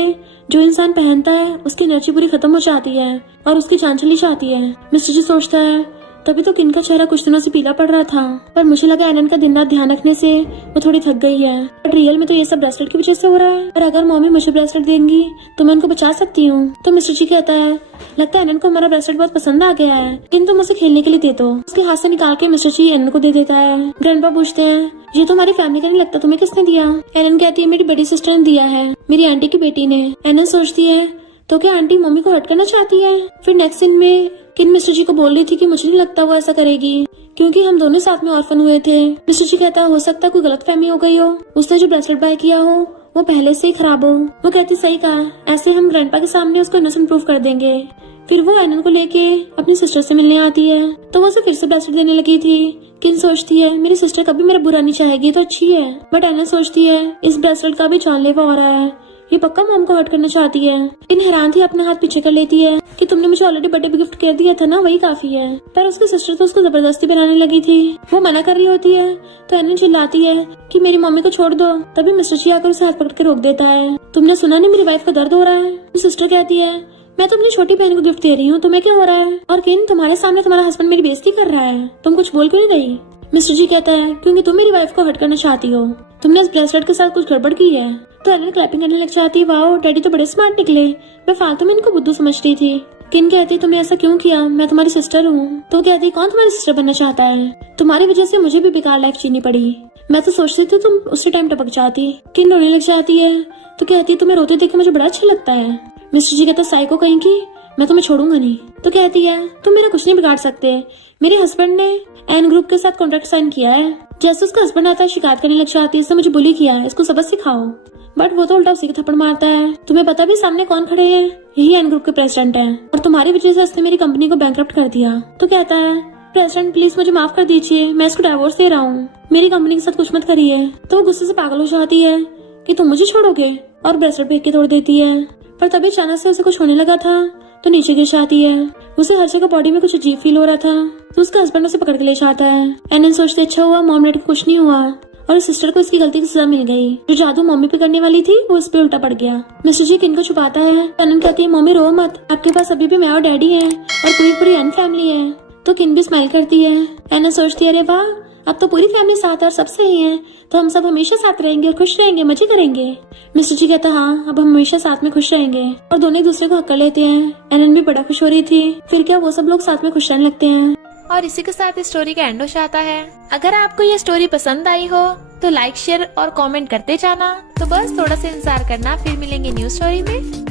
जो इंसान पहनता है उसकी एनर्जी पूरी खत्म हो जाती है और उसकी जान चली जाती है। मिस्टर जी सोचता है तभी तो किन का चेहरा कुछ दिनों से पीला पड़ रहा था, पर मुझे लगा एनन का दिन रात ध्यान रखने से वो थोड़ी थक गई है, बट रियल में तो ये सब ब्रेसलेट की वजह से हो रहा है। और अगर मम्मी मुझे ब्रेसलेट देंगी तो मैं उनको बचा सकती हूँ। तो मिस्टर जी कहता है लगता है एनन को हमारा ब्रेसलेट बहुत पसंद आ गया है, किन तुम उसे खेलने के लिए दे दो। उसके हाथ से निकाल के मिस्टर जी एनन को दे देता है। ग्रैंडपा पूछते हैं ये तो हमारी फैमिली का नहीं लगता, तुम्हें किसने दिया। एनन कहती है मेरी बड़ी सिस्टर ने दिया है, मेरी आंटी की बेटी ने। एनन सोचती है तो क्या आंटी मम्मी को हर्ट करना चाहती है। फिर नेक्स्ट सीन में किन मिस्टर जी को बोल रही थी कि मुझे नहीं लगता वो ऐसा करेगी, क्योंकि हम दोनों साथ में ऑर्फन हुए थे। मिस्टर जी कहता हो सकता कोई गलतफहमी हो गई हो, उसने जो ब्रेसलेट बाय किया हो वो पहले से ही खराब हो। वो कहती सही कहा, ऐसे हम ग्रैंडपा के सामने उसको इनोसेंट प्रूफ कर देंगे। फिर वो एनन को लेके अपनी सिस्टर से मिलने आती है, तो वो उसे फिर से ब्रेसलेट देने लगी थी। किन सोचती है मेरी सिस्टर कभी मेरा बुरा नहीं चाहेगी तो अच्छी है, बट एनन सोचती है इस ब्रेसलेट का भी जानलेवा हो रहा है, ये पक्का मॉम को हर्ट करना चाहती है। इन हैरान थी, अपना हाथ पीछे कर लेती है कि तुमने मुझे ऑलरेडी बर्थडे पे गिफ्ट कर दिया था ना, वही काफी है। पर उसकी सिस्टर तो उसको जबरदस्ती बनाने लगी थी। वो मना कर रही होती है तो एनन चिल्लाती है कि मेरी मम्मी को छोड़ दो। तभी मिस्टर जी आकर उसे हाथ पकड़ के रोक देता है। तुमने सुना नहीं मेरी वाइफ को दर्द हो रहा है। सिस्टर कहती है मैं तो अपनी छोटी बहन को गिफ्ट दे रही हूँ, तुम्हें क्या हो रहा है। और किन तुम्हारे सामने तुम्हारा हस्बैंड मेरी बेइज्जती कर रहा है, तुम कुछ बोल क्यों नहीं रही। मिस्टर जी कहता है क्योंकि तुम मेरी वाइफ को हर्ट करना चाहती हो, तुमने इस ब्रेसलेट के साथ कुछ गड़बड़ की है। तो एनन क्लैपिंग करने लग जाती है, वाओ डैडी तो बड़े स्मार्ट निकले, मैं फालतू में इनको बुद्धू समझती थी। किन कहती तुमने ऐसा क्यों किया, मैं तुम्हारी सिस्टर हूँ। तो कहती कौन तुम्हारी सिस्टर बनना चाहता है, तुम्हारी वजह से मुझे भी बेकार लाइफ जीनी पड़ी, मैं तो सोचती थी तुम उसी टाइम टपक जाती। किन रोने लग जाती है तो कहती तुम्हें रोते देख के मुझे बड़ा अच्छा लगता है। मिस्टर जी कहता साइको कहीं की, मैं तुम्हें छोड़ूंगा नहीं। तो कहती है तुम मेरा कुछ नहीं बिगाड़ सकते, मेरे हस्बैंड ने एन ग्रुप के साथ कॉन्ट्रैक्ट साइन किया है। जैसे उसका हस्बैंड आता है शिकायत करने लग जाती है, इसने मुझे बुली किया है, इसको सबक सिखाओ। बट वो तो उल्टा उसी को थप्पड़ मारता है। तुम्हें पता भी सामने कौन खड़े हैं, यही एन ग्रुप के प्रेसिडेंट हैं, और तुम्हारी वजह से उसने मेरी कंपनी को बैंकरप्ट कर दिया। तो कहता है प्रेसिडेंट प्लीज मुझे माफ कर दीजिए, मैं इसको डिवोर्स दे रहा हूँ, मेरी कंपनी के साथ कुछ मत करिए। तो वो गुस्से से पागल हो जाती है कि तुम मुझे छोड़ोगे, और ब्रेसलेट फेंक के तोड़ देती है। पर तभी अचानक से उसे कुछ होने लगा था तो नीचे गिर जाती है। उसे हर जगह बॉडी में कुछ अजीब फील हो रहा था, तो उसका हस्बैंड उसे पकड़ के ले जाता है। एनन सोचते अच्छा हुआ मॉम डैड को कुछ नहीं हुआ, और सिस्टर को इसकी गलती की सजा मिल गई। जो जादू मम्मी पे करने वाली थी वो उस पे उल्टा पड़ गया। मिस्टर जी किन को छुपाता है। एनन कहती है मम्मी रो मत, आपके पास अभी भी मैं और डैडी हैं और पूरी पूरी एन फैमिली है। तो किन भी स्माइल करती है। एनन सोचती है अरे वाह, अब तो पूरी फैमिली साथ और सब सही है, तो हम सब हमेशा साथ रहेंगे और खुश रहेंगे, मजे करेंगे। मिस्टर जी कहता हाँ अब हम हमेशा साथ में खुश रहेंगे, और दोनों एक दूसरे को हक कर लेते हैं। एनन भी बड़ा खुश हो रही थी। फिर क्या वो सब लोग साथ में खुश रहने लगते हैं। और इसी के साथ इस स्टोरी का एंड हो जाता है। अगर आपको ये स्टोरी पसंद आई हो तो लाइक शेयर और कमेंट करते जाना। तो बस थोड़ा सा इंतजार करना, फिर मिलेंगे न्यू स्टोरी में।